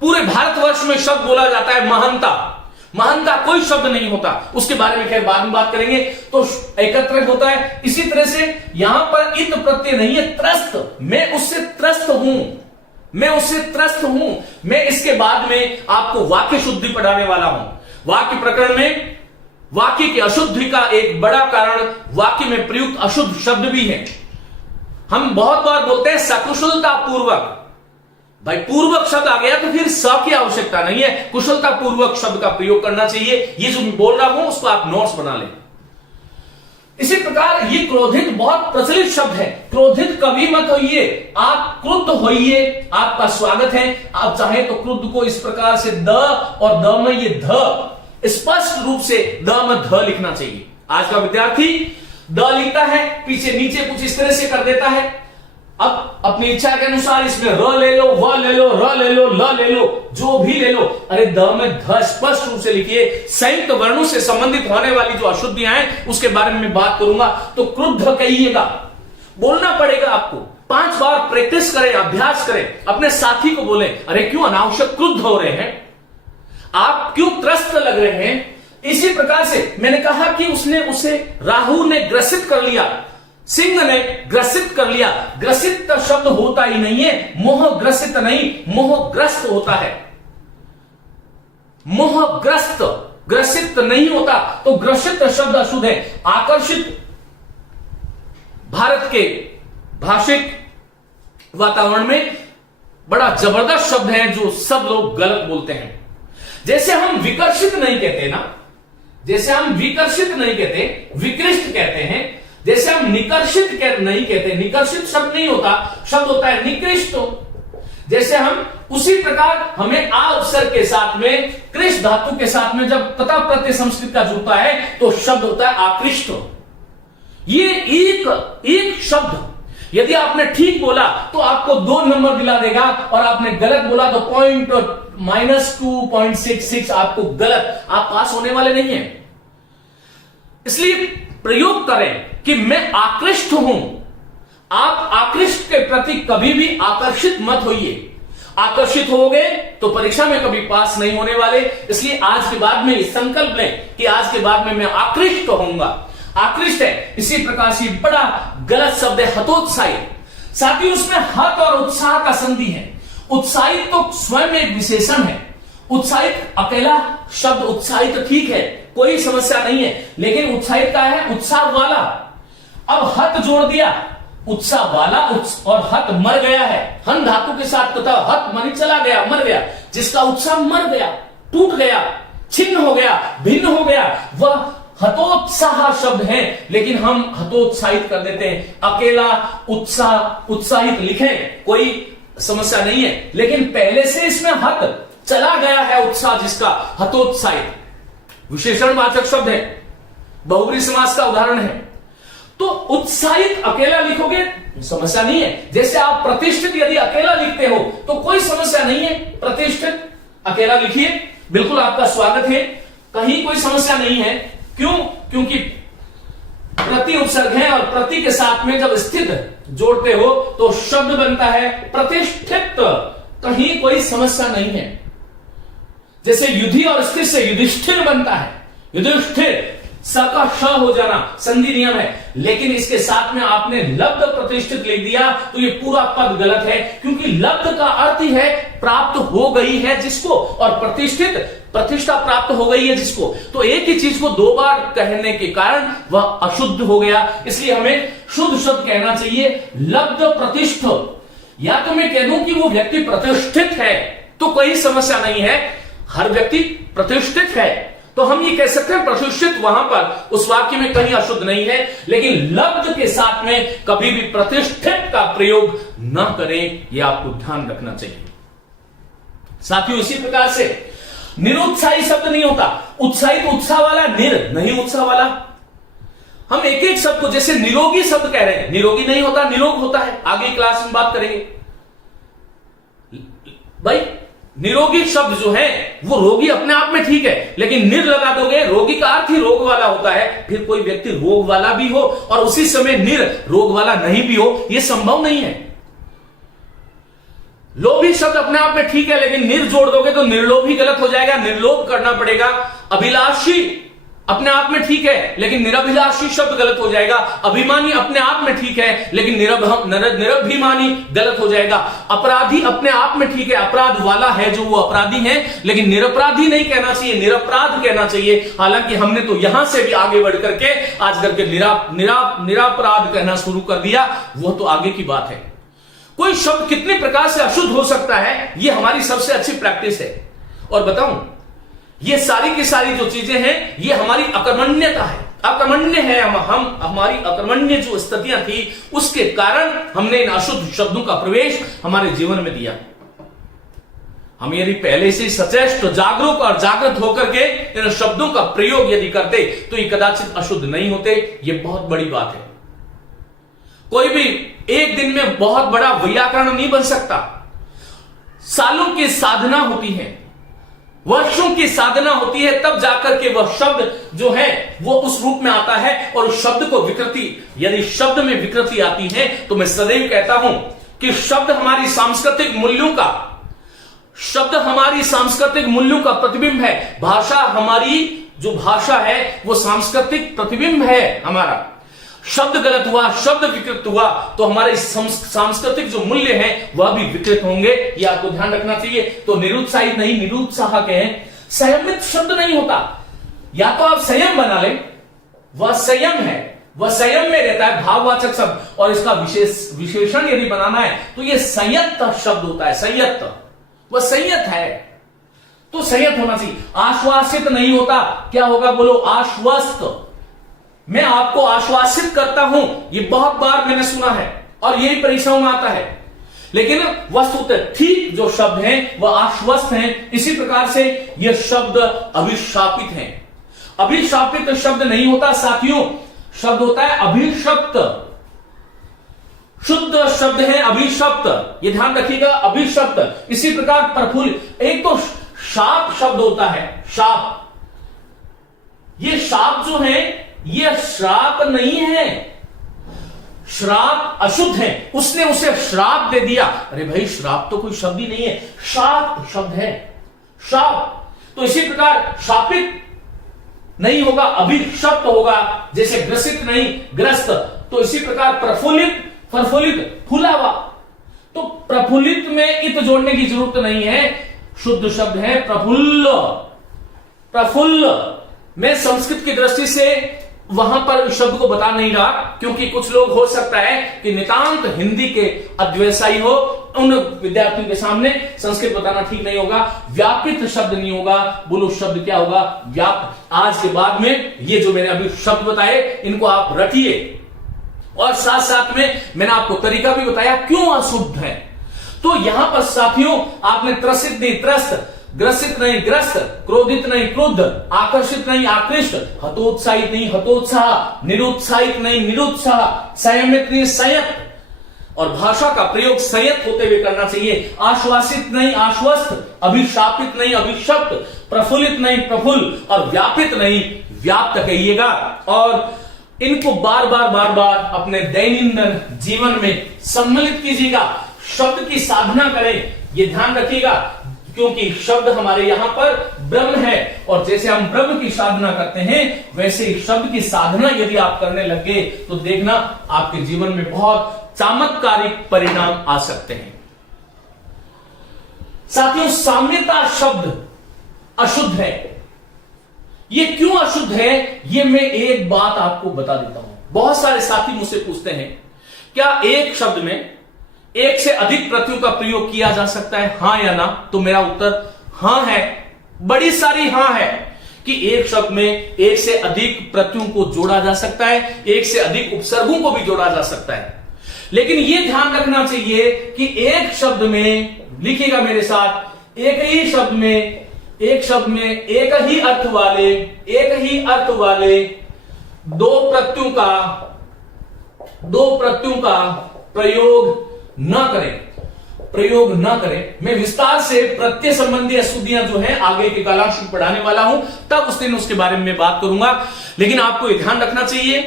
पूरे भारतवर्ष में शब्द बोला जाता है महानता। महानता कोई शब्द नहीं होता, उसके बारे में खैर बाद में बात करेंगे। तो एकत्र होता है। इसी तरह से यहां पर इत प्रत्यय नहीं है, त्रस्त। मैं उससे त्रस्त हूं, मैं उससे त्रस्त हूं। मैं इसके बाद में आपको वाक्य शुद्धि पढ़ाने वाला हूं। वाक्य प्रकरण में वाक्य की अशुद्धि का एक बड़ा कारण वाक्य में प्रयुक्त अशुद्ध शब्द भी है। हम बहुत बार बोलते हैं सकुशलता पूर्वक। भाई पूर्वक शब्द आ गया तो फिर स की आवश्यकता नहीं है, कुशलता पूर्वक शब्द का प्रयोग करना चाहिए। ये जो मैं बोल रहा हूं उसको आप नोट्स बना लें। इसी प्रकार ये क्रोधित बहुत प्रचलित शब्द है। क्रोधित कभी मत होइए, आप क्रुद्ध होइए, आपका स्वागत है। आप चाहे तो क्रुद्ध को इस प्रकार से द और द में ये ध स्पष्ट रूप से द में ध लिखना चाहिए। आज का विद्यार्थी द लिखता है, पीछे नीचे कुछ इस तरह से कर देता है। अब अपनी इच्छा के अनुसार इसमें र ले लो, व ले लो, र ले लो, ल ले लो, जो भी ले लो। अरे द में ध स्पष्ट रूप से लिखिए। संयुक्त वर्णों से संबंधित होने वाली जो अशुद्धियां हैं उसके बारे में मैं बात करूंगा। तो क्रुद्ध कहिएगा, बोलना पड़ेगा आपको। 5 बार प्रैक्टिस करें, अभ्यास करें। अपने साथी को बोलें, अरे क्यों अनावश्यक क्रुद्ध हो रहे हैं, आप क्यों त्रस्त लग रहे हैं। इसी प्रकार से मैंने कहा कि उसे राहु ने ग्रसित कर लिया, सिंह ने ग्रसित कर लिया। ग्रसित का शब्द होता ही नहीं है, मोह ग्रसित नहीं, मोहग्रस्त होता है। मोहग्रस्त, ग्रसित नहीं होता। तो ग्रसित शब्द अशुद्ध है। आकर्षित भारत के भाषिक वातावरण में बड़ा जबरदस्त शब्द है जो सब लोग गलत बोलते हैं। जैसे हम विकर्षित नहीं कहते ना, जैसे हम विकर्षित नहीं कहते, विकृष्ट कहते हैं। जैसे हम निकर्षित नहीं कहते, निकर्षित शब्द नहीं होता, शब्द होता है निकृष्ट। जैसे हम उसी प्रकार हमें आ उपसर्ग के साथ में कृष धातु के साथ में जब तथा प्रत्यय संस्कृत का जुड़ता है तो शब्द होता है आकृष्ट। ये एक शब्द यदि आपने ठीक बोला तो आपको 2 नंबर दिला देगा, और आपने गलत बोला तो -2.66 आपको गलत, आप पास होने वाले नहीं हैं। इसलिए प्रयोग करें कि मैं आकृष्ट हूं। आप आकृष्ट के प्रति कभी भी आकर्षित मत होइए। आकर्षित होगे तो परीक्षा में कभी पास नहीं होने वाले। इसलिए आज के बाद में संकल्प लें कि आज के बाद में मैं आकृष्ट होऊंगा। आकृष्ट है, इसी प्रकार से बड़ा गलत शब्द है हतोत्साहित। साथ ही उसमें हत और उत्साह का संधि है। उत्साहित तो स्वयं एक विशेषण है। उत्साहित अकेला शब्द उत्साहित ठीक है, कोई समस्या नहीं है, लेकिन उत्साहित का है उत्साह वाला। अब हत जोड़ दिया, उत्साह वाला और हत मर गया है, हन धातु के साथ तथा हत मानी चला गया, मर गया। जिसका उत्साह मर गया, टूट गया, छिन्न हो गया, भिन्न हो गया, वह हतोत्साह शब्द है। लेकिन हम हतोत्साहित कर देते हैं। अकेला उत्साहित लिखें, कोई समस्या नहीं है, लेकिन पहले से इसमें हत चला गया है, उत्साह जिसका, हतोत्साहित विशेषणवाचक शब्द है, बहुब्रीहि समास का उदाहरण है। तो उत्साहित अकेला लिखोगे समस्या नहीं है। जैसे आप प्रतिष्ठित यदि अकेला लिखते हो तो कोई समस्या नहीं है, प्रतिष्ठित अकेला लिखिए, बिल्कुल आपका स्वागत है, कहीं कोई समस्या नहीं है। क्यों? क्योंकि प्रति उपसर्ग है और प्रति के साथ में जब स्थित जोड़ते हो तो शब्द बनता है प्रतिष्ठित, कहीं कोई समस्या नहीं है। जैसे युधि और स्थिर से युधिष्ठिर बनता है, युधिष्ठिर, स का श हो जाना संधि नियम है। लेकिन इसके साथ में आपने लब्ध प्रतिष्ठित लिख दिया तो ये पूरा पद गलत है, क्योंकि लब्ध का अर्थ ही है प्राप्त हो गई है जिसको, और प्रतिष्ठित प्रतिष्ठा प्राप्त हो गई है जिसको। तो एक ही चीज को 2 बार कहने के कारण वह अशुद्ध हो गया। इसलिए हमें शुद्ध शब्द कहना चाहिए लब्ध प्रतिष्ठ। या तो मैं कह दूं कि वो व्यक्ति प्रतिष्ठित है तो कोई समस्या नहीं है, हर व्यक्ति प्रतिष्ठित है तो हम ये कह सकते हैं प्रतिष्ठित वहां पर उस वाक्य में कहीं अशुद्ध नहीं है, लेकिन लब्ध के साथ में कभी भी प्रतिष्ठित का प्रयोग ना करें, यह आपको ध्यान रखना चाहिए। साथियों इसी प्रकार से निरुत्साही शब्द नहीं होता, उत्साही तो उत्साह वाला, नहीं उत्साह वाला। हम एक एक शब्द को, जैसे निरोगी शब्द कह रहे हैं, निरोगी नहीं होता, निरोग होता है, आगे क्लास में बात करेंगे। भाई निरोगी शब्द जो है वो रोगी अपने आप में ठीक है, लेकिन निर लगा दोगे, रोगी का अर्थ ही रोग वाला होता है, फिर कोई व्यक्ति रोग वाला भी हो और उसी समय निर रोग वाला नहीं भी हो, यह संभव नहीं है। लोभी शब्द अपने आप में ठीक है, लेकिन निर जोड़ दोगे तो निर्लोभी गलत हो जाएगा, निर्लोभ करना पड़ेगा। अभिलाषी अपने आप में ठीक है, लेकिन निरभिलाषी शब्द गलत हो जाएगा। अभिमानी अपने आप में ठीक है, लेकिन निरभिमानी गलत हो जाएगा। अपराधी अपने आप में ठीक है, अपराध वाला है जो वो अपराधी है, लेकिन निरपराधी नहीं कहना चाहिए, निरपराध कहना चाहिए। हालांकि हमने तो यहां से भी आगे बढ़ करके आज करके निरापराध कहना शुरू कर दिया, वो तो आगे की बात है। कोई शब्द कितने प्रकार से अशुद्ध हो सकता है, ये हमारी सबसे अच्छी प्रैक्टिस है। और बताऊं, ये सारी की सारी जो चीजें हैं, ये हमारी अकर्मण्यता है, अकर्मण्य है। हम हमारी अकर्मण्य जो स्थितियां थी उसके कारण हमने इन अशुद्ध शब्दों का प्रवेश हमारे जीवन में दिया। हम यदि पहले से सचेष्ट, जागरूक और जागृत होकर के इन शब्दों का प्रयोग यदि करते तो ये कदाचित अशुद्ध नहीं होते। ये बहुत बड़ी बात है। कोई भी एक दिन में बहुत बड़ा व्याकरण नहीं बन सकता, सालों की साधना होती है, वर्षों की साधना होती है, तब जाकर के वह शब्द जो है वो उस रूप में आता है। और उस शब्द को विकृति, यदि शब्द में विकृति आती है तो मैं सदैव कहता हूं कि शब्द हमारी सांस्कृतिक मूल्यों का, शब्द हमारी सांस्कृतिक मूल्यों का प्रतिबिंब है। भाषा, हमारी जो भाषा है वो सांस्कृतिक प्रतिबिंब है हमारा। शब्द गलत हुआ, शब्द विकृत हुआ तो हमारे सांस्कृतिक जो मूल्य हैं वह भी विकृत होंगे, यह आपको ध्यान रखना चाहिए। तो निरुत्साहित नहीं, निरुत्साह कहें। संयमित शब्द नहीं होता, या तो आप संयम बना लें, वह संयम है, वह संयम में रहता है, भाववाचक शब्द। और इसका विशेषण यदि बनाना है तो यह संयत शब्द होता है, संयत, वह संयत है, तो संयत होना चाहिए। आश्वासित नहीं होता, क्या होगा बोलो, आश्वस्त। मैं आपको आश्वासित करता हूं, ये बहुत बार मैंने सुना है और यही परीक्षाओं में आता है, लेकिन वस्तुतः ठीक जो शब्द हैं वह आश्वस्त हैं। इसी प्रकार से यह शब्द अभिशापित हैं। अभिशापित शब्द नहीं होता साथियों, शब्द होता है अभिशप्त। शुद्ध शब्द है अभिशप्त, ये ध्यान रखिएगा, अभिशप्त। इसी प्रकार प्रफुल्लित, एक तो शाप शब्द होता है, शाप। ये शाप जो है ये श्राप नहीं है, श्राप अशुद्ध है, उसने उसे श्राप दे दिया। अरे भाई श्राप तो कोई शब्द ही नहीं है, शाप शब्द है, शाप। तो इसी प्रकार शापित नहीं होगा, अभिशप्त होगा। जैसे ग्रसित नहीं, ग्रस्त। तो इसी प्रकार प्रफुल्लित, प्रफुल्लित, फूला हुआ। तो प्रफुल्लित में इत जोड़ने की जरूरत नहीं है, शुद्ध शब्द है प्रफुल्ल, प्रफुल्ल। मैं संस्कृत की दृष्टि से वहां पर शब्द को बता नहीं रहा, क्योंकि कुछ लोग हो सकता है कि नितांत हिंदी के अद्वैसाई हो, उन विद्यार्थियों के सामने संस्कृत बताना ठीक नहीं होगा। व्यापित शब्द नहीं होगा, बोलो शब्द क्या होगा, व्याप्त। आज के बाद में ये जो मैंने अभी शब्द बताए इनको आप रखिए, और साथ साथ में मैंने आपको तरीका भी बताया क्यों अशुद्ध है। तो यहां पर साथियों आपने त्रसित नहीं त्रस्त, ग्रसित नहीं ग्रस्त, क्रोधित नहीं क्रुद्ध, आकर्षित नहीं आकृष्ट, हतोत्साहित नहीं हतोत्साह, निरुत्साहित नहीं निरुत्साह, संयमित नहीं संयत। और भाषा का प्रयोग संयत होते हुए करना चाहिए। आश्वासित नहीं आश्वस्त, अभिशापित नहीं अभिशप्त, प्रफुल्लित नहीं प्रफुल्ल, और व्यापित नहीं व्याप्त कहिएगा। और इनको बार बार अपने दैनंदिन जीवन में सम्मिलित कीजिएगा। शब्द की साधना करें, यह ध्यान रखिएगा, क्योंकि शब्द हमारे यहां पर ब्रह्म है, और जैसे हम ब्रह्म की साधना करते हैं वैसे ही शब्द की साधना यदि आप करने लगे तो देखना आपके जीवन में बहुत चमत्कारिक परिणाम आ सकते हैं। साथियों साम्यता शब्द अशुद्ध है। ये क्यों अशुद्ध है, ये मैं एक बात आपको बता देता हूं। बहुत सारे साथी मुझसे पूछते हैं क्या एक शब्द में एक से अधिक प्रत्ययों का प्रयोग किया जा सकता है, हां या ना? तो मेरा उत्तर हां है, बड़ी सारी हां है कि एक शब्द में एक से अधिक प्रत्ययों को जोड़ा जा सकता है, एक से अधिक उपसर्गों को भी जोड़ा जा सकता है। लेकिन यह ध्यान रखना चाहिए कि एक शब्द में, लिखिएगा मेरे साथ, एक ही शब्द में एक ही अर्थ वाले दो प्रत्ययों का प्रयोग न करें। मैं विस्तार से प्रत्यय संबंधी अशुद्धियां जो है आगे के कालांश में पढ़ाने वाला हूं, तब उस दिन उसके बारे में बात करूंगा। लेकिन आपको यह ध्यान रखना चाहिए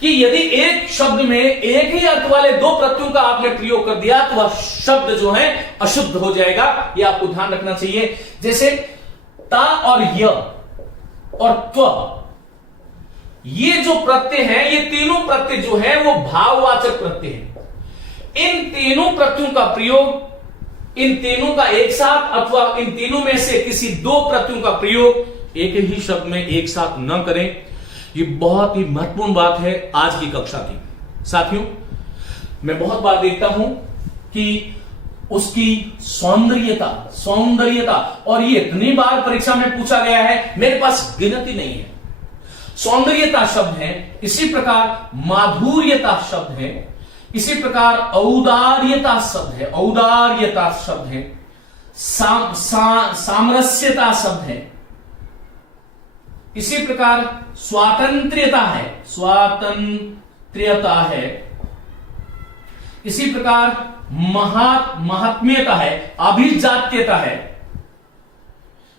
कि यदि एक शब्द में एक ही अर्थ वाले दो प्रत्ययों का आपने प्रयोग कर दिया तो वह शब्द जो है अशुद्ध हो जाएगा, यह आपको ध्यान रखना चाहिए। जैसे ता और य और त्व, ये जो प्रत्यय है, ये तीनों प्रत्यय जो है वो भाववाचक प्रत्यय है। इन तीनों प्रत्ययों का प्रयोग, इन तीनों का एक साथ अथवा इन तीनों में से किसी दो प्रत्ययों का प्रयोग एक ही शब्द में एक साथ न करें। ये बहुत ही महत्वपूर्ण बात है आज की कक्षा की। साथियों, मैं बहुत बार देखता हूं कि उसकी सौंदर्यता, और ये इतनी बार परीक्षा में पूछा गया है, मेरे पास गिनती नहीं है। सौंदर्यता शब्द है, इसी प्रकार माधुर्यता शब्द है, इसी प्रकार औदार्यता शब्द है, सामरस्यता शब्द है, इसी प्रकार स्वातंत्र्यता है, इसी प्रकार महात्म्यता है, अभिजात्यता है।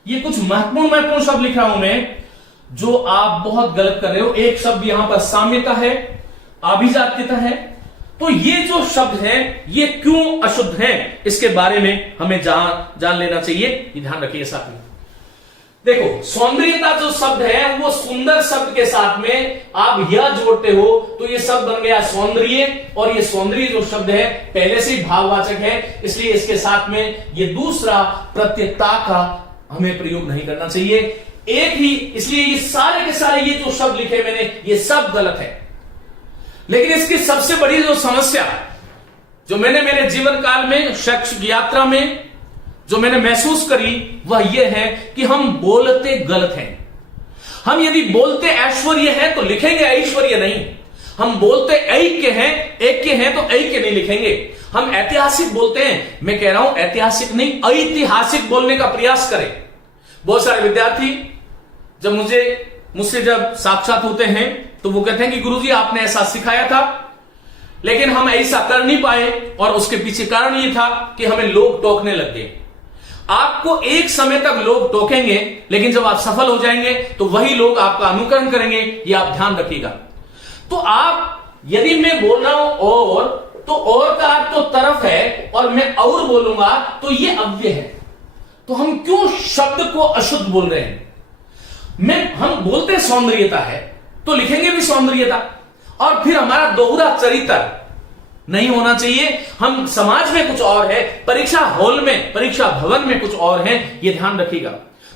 ये कुछ महत्वपूर्ण शब्द लिख रहा हूं मैं, जो आप बहुत गलत कर रहे हो। एक शब्द यहां पर साम्यता है, अभिजात्यता है। तो ये जो शब्द है ये क्यों अशुद्ध है, इसके बारे में हमें जान लेना चाहिए। ये ध्यान रखिए साथ में। देखो, सौंदर्यता जो शब्द है वो सुंदर शब्द के साथ में आप यह जोड़ते हो तो ये शब्द बन गया सौंदर्य, और ये सौंदर्य जो शब्द है पहले से ही भाववाचक है, इसलिए इसके साथ में ये दूसरा प्रत्ययता का हमें प्रयोग नहीं करना चाहिए। एक ही, इसलिए ये सारे के सारे ये जो शब्द लिखे मैंने, ये सब गलत है। लेकिन इसकी सबसे बड़ी जो समस्या जो मैंने मेरे जीवन काल में, शैक्षिक यात्रा में जो मैंने महसूस करी, वह यह है कि हम बोलते गलत हैं। हम यदि बोलते ऐश्वर्य है तो लिखेंगे ऐश्वर्य नहीं। हम बोलते ऐक्य हैं तो ऐक्य नहीं लिखेंगे। हम ऐतिहासिक बोलते हैं, मैं कह रहा हूं ऐतिहासिक नहीं, ऐतिहासिक बोलने का प्रयास करें। बहुत सारे विद्यार्थी जब मुझसे जब साक्षात होते हैं तो वो कहते हैं कि गुरुजी आपने ऐसा सिखाया था, लेकिन हम ऐसा कर नहीं पाए, और उसके पीछे कारण ये था कि हमें लोग टोकने लग गए। आपको एक समय तक लोग टोकेंगे, लेकिन जब आप सफल हो जाएंगे तो वही लोग आपका अनुकरण करेंगे, ये आप ध्यान रखिएगा। तो आप, यदि मैं बोल रहा हूं और, तो और का अर्थ तो तरफ है, और मैं और बोलूंगा तो ये अव्यय है। तो हम क्यों शब्द को अशुद्ध बोल रहे हैं? हम बोलते सौंदर्यता है तो लिखेंगे भी सौंदर्यता, और फिर हमारा दोहरा चरित्र नहीं होना चाहिए। हम समाज में कुछ और है, परीक्षा हॉल में, परीक्षा भवन में कुछ और है, यह ध्यान रखिएगा।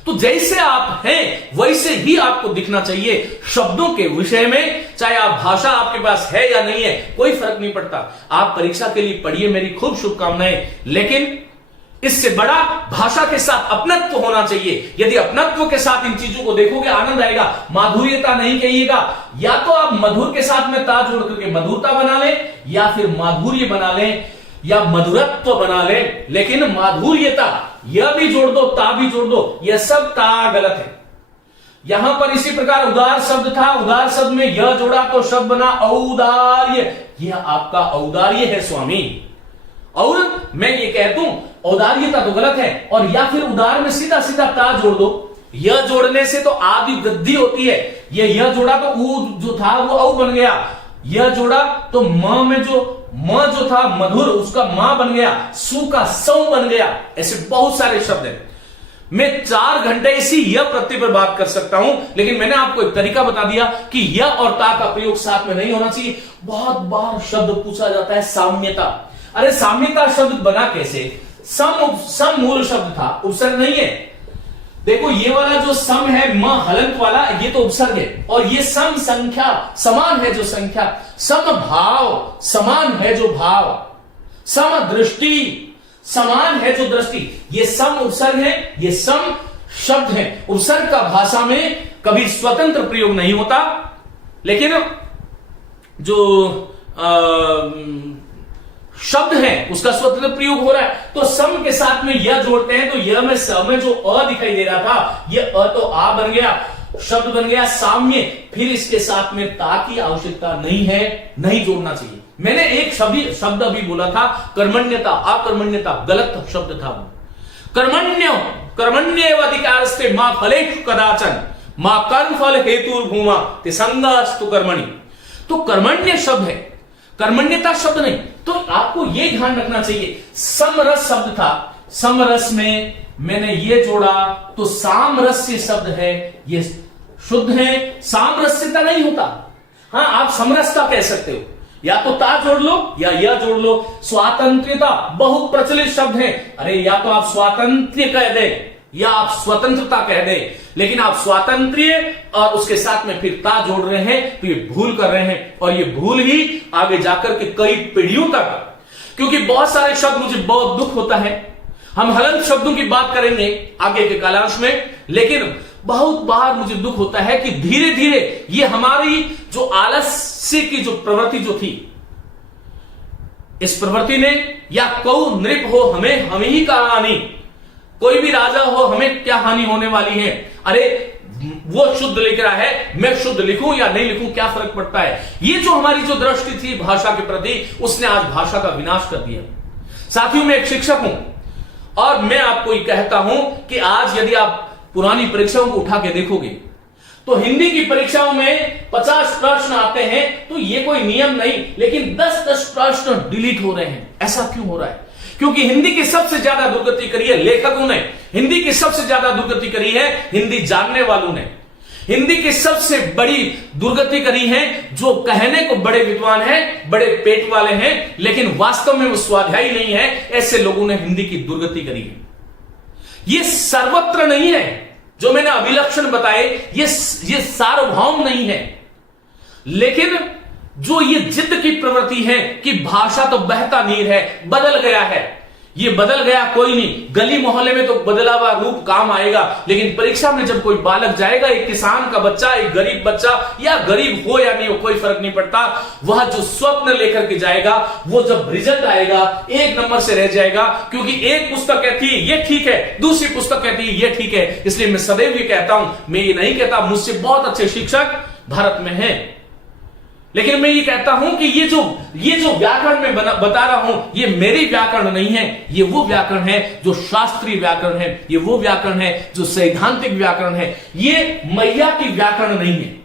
तो जैसे आप हैं वैसे ही आपको दिखना चाहिए शब्दों के विषय में, चाहे आप भाषा आपके पास है या नहीं है, कोई फर्क नहीं पड़ता। आप परीक्षा के लिए पढ़िए, मेरी खूब शुभकामनाएं, लेकिन इससे बड़ा भाषा के साथ अपनत्व होना चाहिए। यदि अपनत्व के साथ इन चीजों को देखोगे, आनंद आएगा। माधुर्यता नहीं कहिएगा, या तो आप मधुर के साथ में ता जोड़ करके मधुरता बना लें, या फिर माधुर्य बना लें, या मधुरत्व बना लें, लेकिन माधुर्यता यह भी जोड़ दो, ता भी जोड़ दो, यह सब ता गलत है। यहां पर इसी प्रकार उदार शब्द था, उदार शब्द में यह जोड़ा तो शब्द बना औदार्य। यह आपका औदार्य है स्वामी। और मैं ये कह दूं औदार्यता तो गलत है, और या फिर उदार में सीधा सीधा ता जोड़ दो। यह जोड़ने से तो आदि वृद्धि होती है। यह जोड़ा तो ऊ जो था वो औ बन गया, यह जोड़ा तो म में जो म जो था मधुर, उसका मां बन गया, सु का सौ बन गया। ऐसे बहुत सारे शब्द हैं। मैं 4 घंटे इसी यह प्रत्यय पर बात कर सकता हूं, लेकिन मैंने आपको एक तरीका बता दिया कि यह और ता का प्रयोग साथ में नहीं होना चाहिए। बहुत बार शब्द पूछा जाता है साम्यता। अरे साम्यता शब्द बना कैसे? सम मूल शब्द था, उपसर्ग नहीं है। देखो ये वाला जो सम है म हलंत वाला, ये तो उपसर्ग है, और ये सम संख्या, समान है जो संख्या, सम भाव, समान है जो भाव, सम दृष्टि, समान है जो दृष्टि, ये सम उपसर्ग है, ये सम शब्द है। उपसर्ग का भाषा में कभी स्वतंत्र प्रयोग नहीं होता, लेकिन जो शब्द है उसका स्वतंत्र प्रयोग हो रहा है। तो सम के साथ में यह जोड़ते हैं, तो यह में स में जो अ दिखाई दे रहा था, यह अ तो आ बन गया, शब्द बन गया साम्य। फिर इसके साथ में ता की आवश्यकता नहीं है, नहीं जोड़ना चाहिए। मैंने एक शब्द अभी बोला था कर्मण्यता, अकर्मण्यता, गलत शब्द था वो। कर्मण्येव अधिकारस्ते मां फलेषु कदाचन मां कर्म फल हेतुर्भूमा ते संगास्तु कर्मणि। तो कर्मण्य शब्द है, कर्मण्यता शब्द नहीं। तो आपको यह ध्यान रखना चाहिए, समरस शब्द था, समरस में मैंने ये जोड़ा तो सामरस्य शब्द है, ये शुद्ध है, सामरस्यता नहीं होता। हाँ, आप समरसता कह सकते हो, या तो ता जोड़ लो या यह जोड़ लो। स्वातंत्र्यता बहुत प्रचलित शब्द है, अरे या तो आप स्वातंत्र्य कह दे या आप स्वतंत्रता कह दे, लेकिन आप स्वातंत्र्य और उसके साथ में फिर ता जोड़ रहे हैं तो ये भूल कर रहे हैं, और ये भूल ही आगे जाकर के कई पीढ़ियों तक, क्योंकि बहुत सारे शब्द, मुझे बहुत दुख होता है, हम हलंत शब्दों की बात करेंगे आगे के कालांश में, लेकिन बहुत बार मुझे दुख होता है कि धीरे धीरे ये हमारी जो आलस्य की जो प्रवृत्ति जो थी, इस प्रवृत्ति ने, या कौ नृप हो हमें ही का हानि, कोई भी राजा हो हमें क्या हानि होने वाली है, अरे वो शुद्ध लिख रहा है, मैं शुद्ध लिखूं या नहीं लिखूं, क्या फर्क पड़ता है। ये जो हमारी जो दृष्टि थी भाषा के प्रति, उसने आज भाषा का विनाश कर दिया। साथियों, मैं एक शिक्षक हूं और मैं आपको ये कहता हूं कि आज यदि आप पुरानी परीक्षाओं को उठा के देखोगे तो हिंदी की परीक्षाओं में 50 प्रश्न आते हैं, तो ये कोई नियम नहीं, लेकिन 10-10 प्रश्न डिलीट हो रहे हैं। ऐसा क्यों हो रहा है? क्योंकि हिंदी की सबसे ज्यादा दुर्गति करी है लेखकों ने, हिंदी की सबसे ज्यादा दुर्गति करी है हिंदी जानने वालों ने, हिंदी की सबसे बड़ी दुर्गति करी है जो कहने को बड़े विद्वान हैं, बड़े पेट वाले हैं, लेकिन वास्तव में वो स्वाध्यायी नहीं है, ऐसे लोगों ने हिंदी की दुर्गति करी है। ये सर्वत्र नहीं है, जो मैंने अभिलक्षण बताए ये सार्वभौम नहीं है, लेकिन जो ये जिद की प्रवृत्ति है कि भाषा तो बहता नीर है, बदल गया है, ये बदल गया कोई नहीं, गली मोहल्ले में तो बदला हुआ रूप काम आएगा, लेकिन परीक्षा में जब कोई बालक जाएगा, एक किसान का बच्चा, एक गरीब बच्चा, या गरीब हो या नहीं हो कोई फर्क नहीं पड़ता, वह जो स्वप्न लेकर के जाएगा, वो जब रिजल्ट आएगा 1 नंबर से रह जाएगा, क्योंकि एक पुस्तक कहती है ये ठीक है, दूसरी पुस्तक कहती है ये ठीक है। इसलिए मैं सदैव ये कहता हूं, मैं ये नहीं कहता मुझसे बहुत अच्छे शिक्षक भारत में हैं, लेकिन मैं ये कहता हूं कि ये जो व्याकरण में बता रहा हूं, ये मेरी व्याकरण नहीं है, ये वो व्याकरण है जो शास्त्रीय व्याकरण है, ये वो व्याकरण है जो सैद्धांतिक व्याकरण है, ये मैया की व्याकरण नहीं है।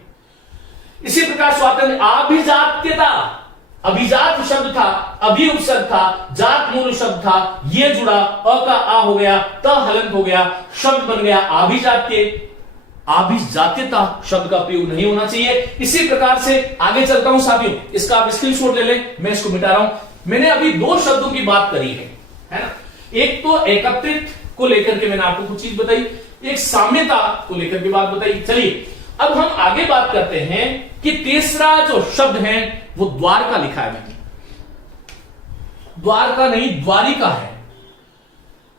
इसी प्रकार स्वातंत्र अभिजात्यता, अभिजात शब्द था, अभि उपसर्ग था, जात मूल शब्द था, ये जुड़ा, अ का आ हो गया, त हलंत हो गया, शब्द बन गया अभिजात्य। अभिजात्यता शब्द का प्रयोग नहीं होना चाहिए। इसी प्रकार से आगे चलता हूं साथियों, इसका आप स्क्रीनशॉट ले लें, मैं इसको मिटा रहा हूं। मैंने अभी 2 शब्दों की बात करी है ना, एक तो एकत्रित को लेकर के मैंने आपको कुछ चीज बताई, एक साम्यता को लेकर के बात बताई। चलिए अब हम आगे बात करते हैं कि तीसरा जो शब्द है वो द्वारका लिखा है मैंने, द्वारका नहीं द्वारिका है।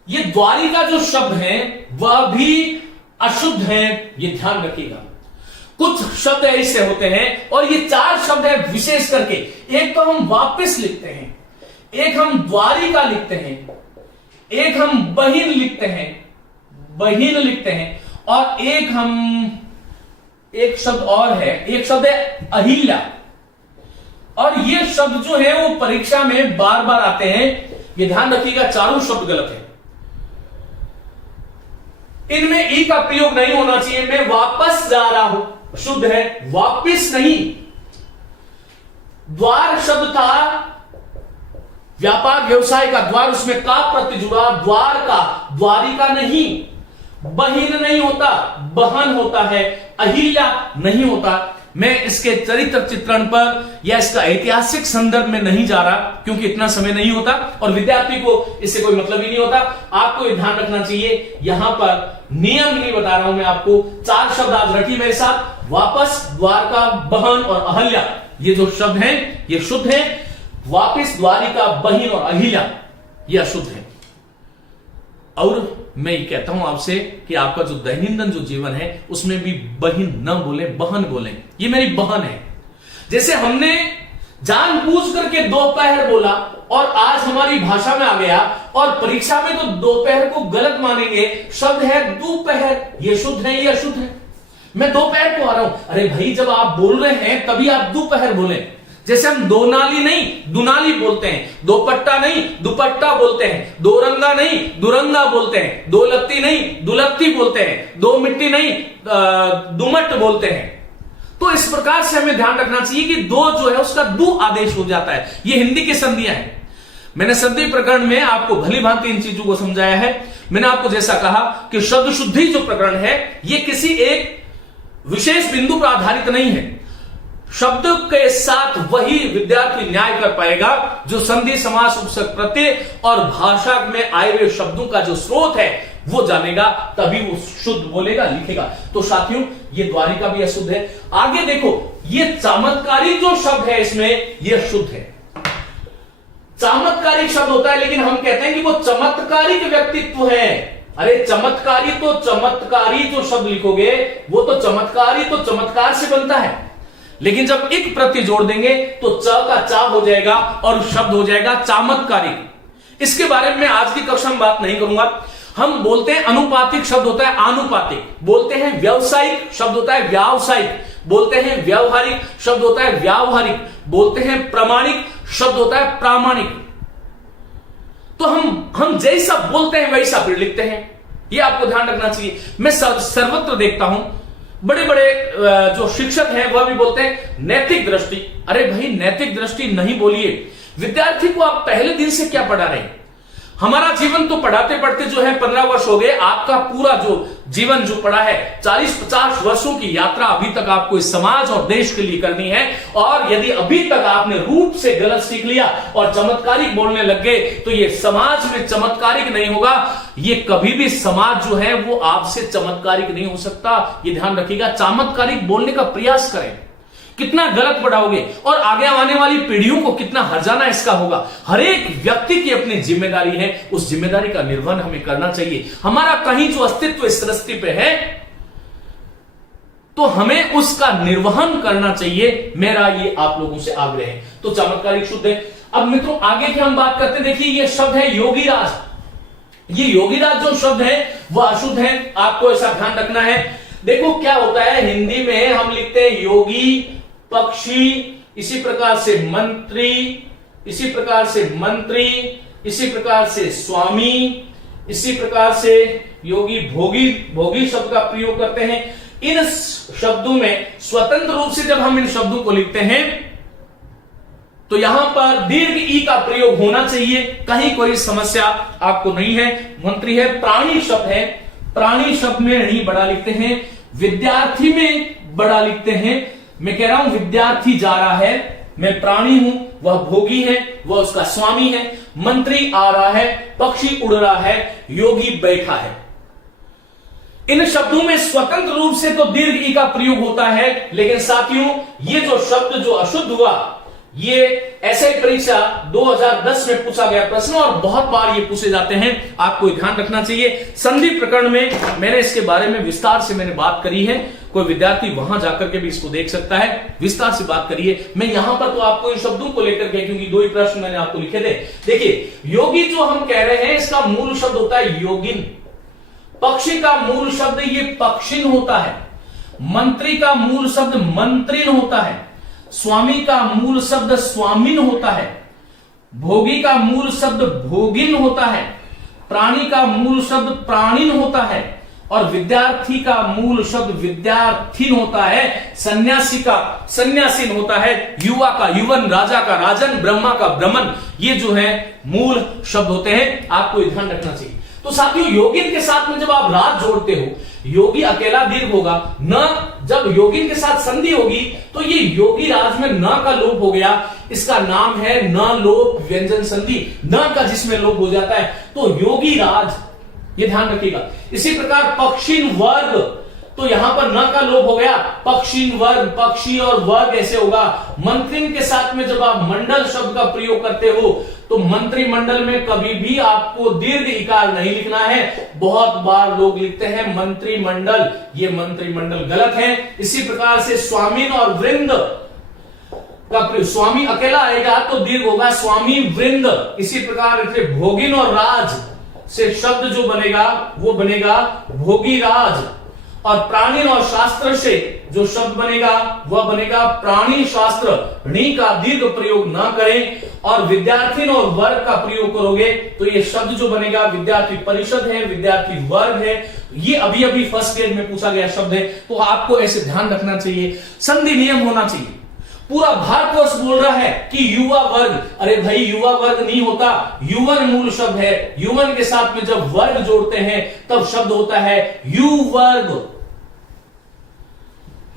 ये द्वारिका जो शब्द है वह भी अशुद्ध है, ये ध्यान रखिएगा। कुछ शब्द ऐसे होते हैं, और ये 4 शब्द है विशेष करके, एक तो हम वापस लिखते हैं, एक हम द्वारिका लिखते हैं, एक हम बहिन लिखते हैं, और एक शब्द और है, एक शब्द है अहिल्या। और ये शब्द जो है वो परीक्षा में बार बार आते हैं, ये ध्यान रखिएगा, चारों शब्द गलत है, इनमें ई का प्रयोग नहीं होना चाहिए। मैं वापस जा रहा हूं, शुद्ध है, वापिस नहीं। द्वार शब्द था, व्यापार व्यवसाय का द्वार, उसमें का प्रत्यय जुड़ा, द्वार का, द्वारिका नहीं। बहिन नहीं होता, बहन होता है, अहिल्या नहीं होता। मैं इसके चरित्र चित्रण पर या इसका ऐतिहासिक संदर्भ में नहीं जा रहा, क्योंकि इतना समय नहीं होता और विद्यार्थी को इससे कोई मतलब ही नहीं होता। आपको ये ध्यान रखना चाहिए, यहां पर नियम नहीं बता रहा हूं मैं आपको। 4 शब्द आज रखिए मेरे साथ, वापस, द्वारका, बहन और अहल्या। ये जो शब्द हैं ये शुद्ध है। वापस, द्वारिका, बहन और अहिल्या ये अशुद्ध है। और मैं ये कहता हूं आपसे कि आपका जो दैनंदिन जो जीवन है उसमें भी बहन न बोले, बहन बोले। ये मेरी बहन है। जैसे हमने जानबूझ करके दोपहर बोला और आज हमारी भाषा में आ गया और परीक्षा में तो दोपहर को गलत मानेंगे। शब्द है दोपहर, ये शुद्ध है, ये अशुद्ध है। मैं दोपहर को आ रहा हूं, अरे भाई जब आप बोल रहे हैं तभी आप दोपहर बोले। जैसे हम दो नाली नहीं दुनाली बोलते हैं, दोपट्टा नहीं दुपट्टा बोलते हैं, दो रंगा नहीं दुरंगा बोलते हैं, दो लत्ती नहीं दुलत्ती बोलते हैं, दो मिट्टी नहीं दुमट बोलते हैं। तो इस प्रकार से हमें ध्यान रखना चाहिए कि दो जो है उसका दु आदेश हो जाता है। ये हिंदी की संधियां हैं। मैंने संधि प्रकरण में आपको भली भांति इन चीजों को समझाया है। मैंने आपको जैसा कहा कि शब्द शुद्धि जो प्रकरण है ये किसी एक विशेष बिंदु पर आधारित नहीं है। शब्द के साथ वही विद्यार्थी न्याय कर पाएगा जो संधि, समास, उपसर्ग, प्रत्यय और भाषा में आए हुए शब्दों का जो स्रोत है वो जानेगा, तभी वो शुद्ध बोलेगा, लिखेगा। तो साथियों ये द्वारिका भी अशुद्ध है। आगे देखो, ये चमत्कारी जो शब्द है इसमें ये शुद्ध है। चमत्कारी शब्द होता है लेकिन हम कहते हैं कि वो चमत्कारिक व्यक्तित्व है। अरे चमत्कारी तो चमत्कारी जो शब्द लिखोगे वो तो चमत्कारी तो चमत्कार से बनता है, लेकिन जब एक प्रत्यय जोड़ देंगे तो च का चा हो जाएगा और शब्द हो जाएगा चामत्कारिक। इसके बारे में आज की कक्षा में बात नहीं करूंगा। हम बोलते हैं अनुपातिक शब्द होता है आनुपातिक, बोलते हैं व्यवसायिक शब्द होता है व्यावसायिक, बोलते हैं व्यावहारिक शब्द होता है व्यावहारिक, बोलते हैं प्रामाणिक शब्द होता है प्रामाणिक। तो हम जैसा बोलते हैं वैसा फिर लिखते हैं, ये आपको ध्यान रखना चाहिए। मैं सर्वत्र देखता हूं बड़े बड़े जो शिक्षक हैं वह भी बोलते हैं नैतिक दृष्टि। अरे भाई नैतिक दृष्टि नहीं बोलिए। विद्यार्थी को आप पहले दिन से क्या पढ़ा रहे हैं? हमारा जीवन तो पढ़ाते पढ़ते जो है 15 वर्ष हो गए। आपका पूरा जो जीवन जो पड़ा है 40-50 वर्षों की यात्रा अभी तक आपको इस समाज और देश के लिए करनी है। और यदि अभी तक आपने रूप से गलत सीख लिया और चमत्कारिक बोलने लग गए तो ये समाज में चमत्कारिक नहीं होगा। ये कभी भी समाज जो है वो आपसे चमत्कारिक नहीं हो सकता, ये ध्यान रखिएगा। चमत्कारिक बोलने का प्रयास करें। कितना गलत पढ़ाओगे और आगे आने वाली पीढ़ियों को कितना हर्जाना इसका होगा। हर एक व्यक्ति की अपनी जिम्मेदारी है, उस जिम्मेदारी का निर्वहन हमें करना चाहिए। हमारा कहीं जो अस्तित्व इस सृष्टि पे है तो हमें उसका निर्वहन करना चाहिए। मेरा ये आप लोगों से आग्रह है। तो चमत्कारिक शुद्ध है। अब मित्रों आगे की हम बात करते हैं। देखिए ये शब्द है योगीराज। ये योगीराज जो शब्द है वह अशुद्ध है, आपको ऐसा ध्यान रखना है। देखो क्या होता है, हिंदी में हम लिखते हैं योगी, पक्षी, इसी प्रकार से मंत्री, इसी प्रकार से मंत्री, इसी प्रकार से स्वामी, इसी प्रकार से योगी, भोगी, भोगी शब्द का प्रयोग करते हैं। इन शब्दों में स्वतंत्र रूप से जब हम इन शब्दों को लिखते हैं तो यहां पर दीर्घ ई का प्रयोग होना चाहिए, कहीं कोई समस्या आपको नहीं है। मंत्री है, प्राणी शब्द है, प्राणी शब्द में नहीं बड़ा लिखते हैं, विद्यार्थी में बड़ा लिखते हैं। मैं कह रहा हूं विद्यार्थी जा रहा है, मैं प्राणी हूं, वह भोगी है, वह उसका स्वामी है। मंत्री आ रहा है, पक्षी उड़ रहा है, योगी बैठा है। इन शब्दों में स्वतंत्र रूप से तो दीर्घ ई का प्रयोग होता है, लेकिन साथियों ये जो शब्द जो अशुद्ध हुआ ये ऐसे परीक्षा 2010 में पूछा गया प्रश्न और बहुत बार ये पूछे जाते हैं, आपको ध्यान रखना चाहिए। संधि प्रकरण में मैंने इसके बारे में विस्तार से मैंने बात करी है, कोई विद्यार्थी वहां जाकर के भी इसको देख सकता है, विस्तार से बात करिए। मैं यहां पर तो आपको इन शब्दों को लेकर के, क्योंकि 2 ही प्रश्न मैंने आपको लिखे थे। देखिए योगी जो हम कह रहे हैं इसका मूल शब्द होता है योगिन, पक्षी का मूल शब्द ये पक्षिन होता है, मंत्री का मूल शब्द मंत्रिन होता है, स्वामी का मूल शब्द स्वामिन होता है, भोगी का मूल शब्द भोगिन होता है, प्राणी का मूल शब्द प्राणिन होता है और विद्यार्थी का मूल शब्द विद्यार्थीन होता है, सन्यासी का सन्यासीन होता है, युवा का युवन, राजा का राजन, ब्रह्मा का ब्रह्मन। ये जो है मूल शब्द होते हैं, आपको ध्यान रखना चाहिए। तो साथियों योगिन के साथ में जब आप राज जोड़ते हो, योगी अकेला दीर्घ होगा। न जब योगिन के साथ संधि होगी तो ये योगी राज में न का लोप हो गया, इसका नाम है न लोप व्यंजन संधि, न का जिसमें लोप हो जाता है तो योगी राज, ये ध्यान रखिएगा। इसी प्रकार पक्षीन वर्ग, तो यहां पर न का लोप हो गया, पक्षीन वर्ग, पक्षी और वर्ग ऐसे होगा। मंत्रिन के साथ में जब आप मंडल शब्द का प्रयोग करते हो तो मंत्रिमंडल में कभी भी आपको दीर्घ इकार नहीं लिखना है। बहुत बार लोग लिखते हैं मंत्रिमंडल, ये मंत्रिमंडल गलत है। इसी प्रकार से स्वामीन और वृंद का प्रयोग, स्वामी अकेला आएगा तो दीर्घ होगा स्वामी वृंद। इसी प्रकार से भोगिन और राज से शब्द जो बनेगा वो बनेगा भोगी राज, और प्राणीन और शास्त्र से जो शब्द बनेगा वह बनेगा प्राणी शास्त्र। णी का दीर्घ प्रयोग ना करें, और विद्यार्थी और वर्ग का प्रयोग करोगे तो ये शब्द जो बनेगा विद्यार्थी परिषद है, विद्यार्थी वर्ग है। ये अभी अभी फर्स्ट ग्रेड में पूछा गया शब्द है, तो आपको ऐसे ध्यान रखना चाहिए, संधि नियम होना चाहिए। पूरा भारतवर्ष बोल रहा है कि युवा वर्ग, अरे भाई युवा वर्ग नहीं होता, युवन मूल शब्द है। युवन के साथ में जब वर्ग जोड़ते हैं तब शब्द होता है युवर्ग,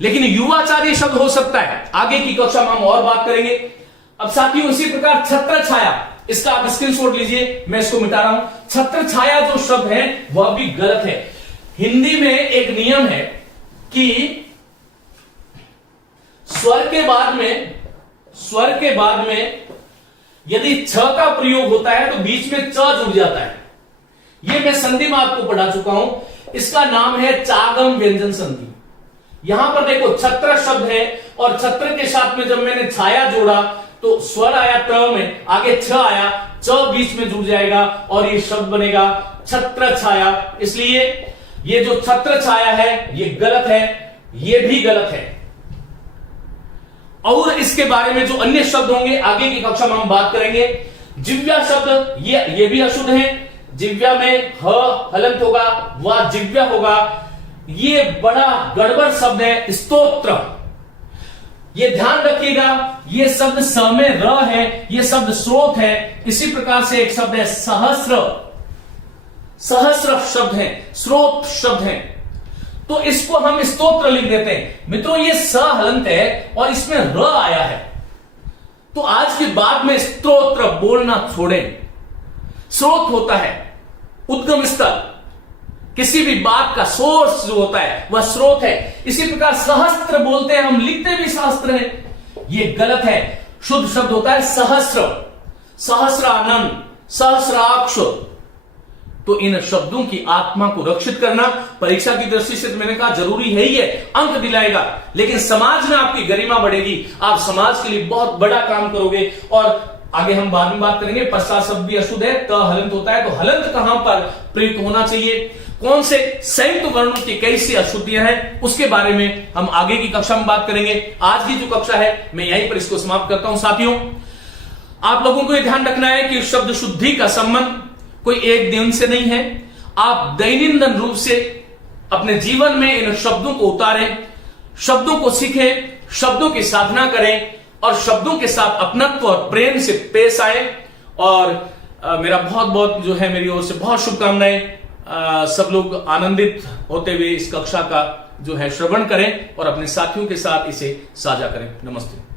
लेकिन युवाचार्य शब्द हो सकता है। आगे की कक्षा में हम और बात करेंगे। अब साथियों इसी प्रकार छत्र छाया, इसका आप स्क्रीनशॉट लीजिए, मैं इसको मिटा रहा हूं। छत्र छाया जो शब्द है वह भी गलत है। हिंदी में एक नियम है कि स्वर के बाद में यदि छ का प्रयोग होता है तो बीच में च जुड़ जाता है। यह मैं संधि में आपको पढ़ा चुका हूं, इसका नाम है चागम व्यंजन संधि। यहां पर देखो छत्र शब्द है और छत्र के साथ में जब मैंने छाया जोड़ा तो स्वर आया ट में, आगे छ आया, च बीच में जुड़ जाएगा और ये शब्द बनेगा छत्र छाया। इसलिए ये जो छत्र छाया है ये गलत है, ये भी गलत है। और इसके बारे में जो अन्य शब्द होंगे आगे की कक्षा में हम बात करेंगे। जिव्या शब्द ये भी अशुद्ध है। जिव्या में ह हलंत होगा, वह जिव्या होगा। ये बड़ा गड़बड़ शब्द है स्तोत्र, ये ध्यान रखिएगा। ये शब्द स में र है, ये शब्द स्रोत है। इसी प्रकार से एक शब्द है सहस्र, सहस्र शब्द है, स्रोत शब्द है, तो इसको हम स्तोत्र लिख देते हैं। मित्रों ये स हलंत है और इसमें र आया है, तो आज के बाद में स्तोत्र बोलना छोड़ें। स्रोत होता है उद्गम स्थल, किसी भी बात का सोर्स जो होता है वह स्रोत है। इसी प्रकार सहस्त्र बोलते हैं हम, लिखते भी शास्त्र हैं, ये गलत है। शुद्ध शब्द होता है सहस्र, सहस्रानंद, सहस्राक्ष। तो इन शब्दों की आत्मा को रक्षित करना परीक्षा की दृष्टि से तो मैंने कहा जरूरी है ही है, अंक दिलाएगा, लेकिन समाज में आपकी गरिमा बढ़ेगी, आप समाज के लिए बहुत बड़ा काम करोगे। और आगे हम बाद में बात करेंगे। पश्चात शब्द भी अशुद्ध है, त हलंत होता है, तो हलंत कहां पर प्रयुक्त होना चाहिए, कौन से संयुक्त वर्णों की कैसी अशुद्धियां हैं, उसके बारे में हम आगे की कक्षा में बात करेंगे। आज की जो कक्षा है मैं यहीं पर इसको समाप्त करता हूं। साथियों आप लोगों को यह ध्यान रखना है कि शब्द शुद्धि का संबंध कोई एक दिन से नहीं है। आप दैनंदिन रूप से अपने जीवन में इन शब्दों को उतारें, शब्दों को सीखें, शब्दों की साधना करें और शब्दों के साथ अपनत्व और प्रेम से पेश आए। और मेरा बहुत बहुत जो है मेरी ओर से बहुत शुभकामनाएं। सब लोग आनंदित होते हुए इस कक्षा का जो है श्रवण करें और अपने साथियों के साथ इसे साझा करें। नमस्ते।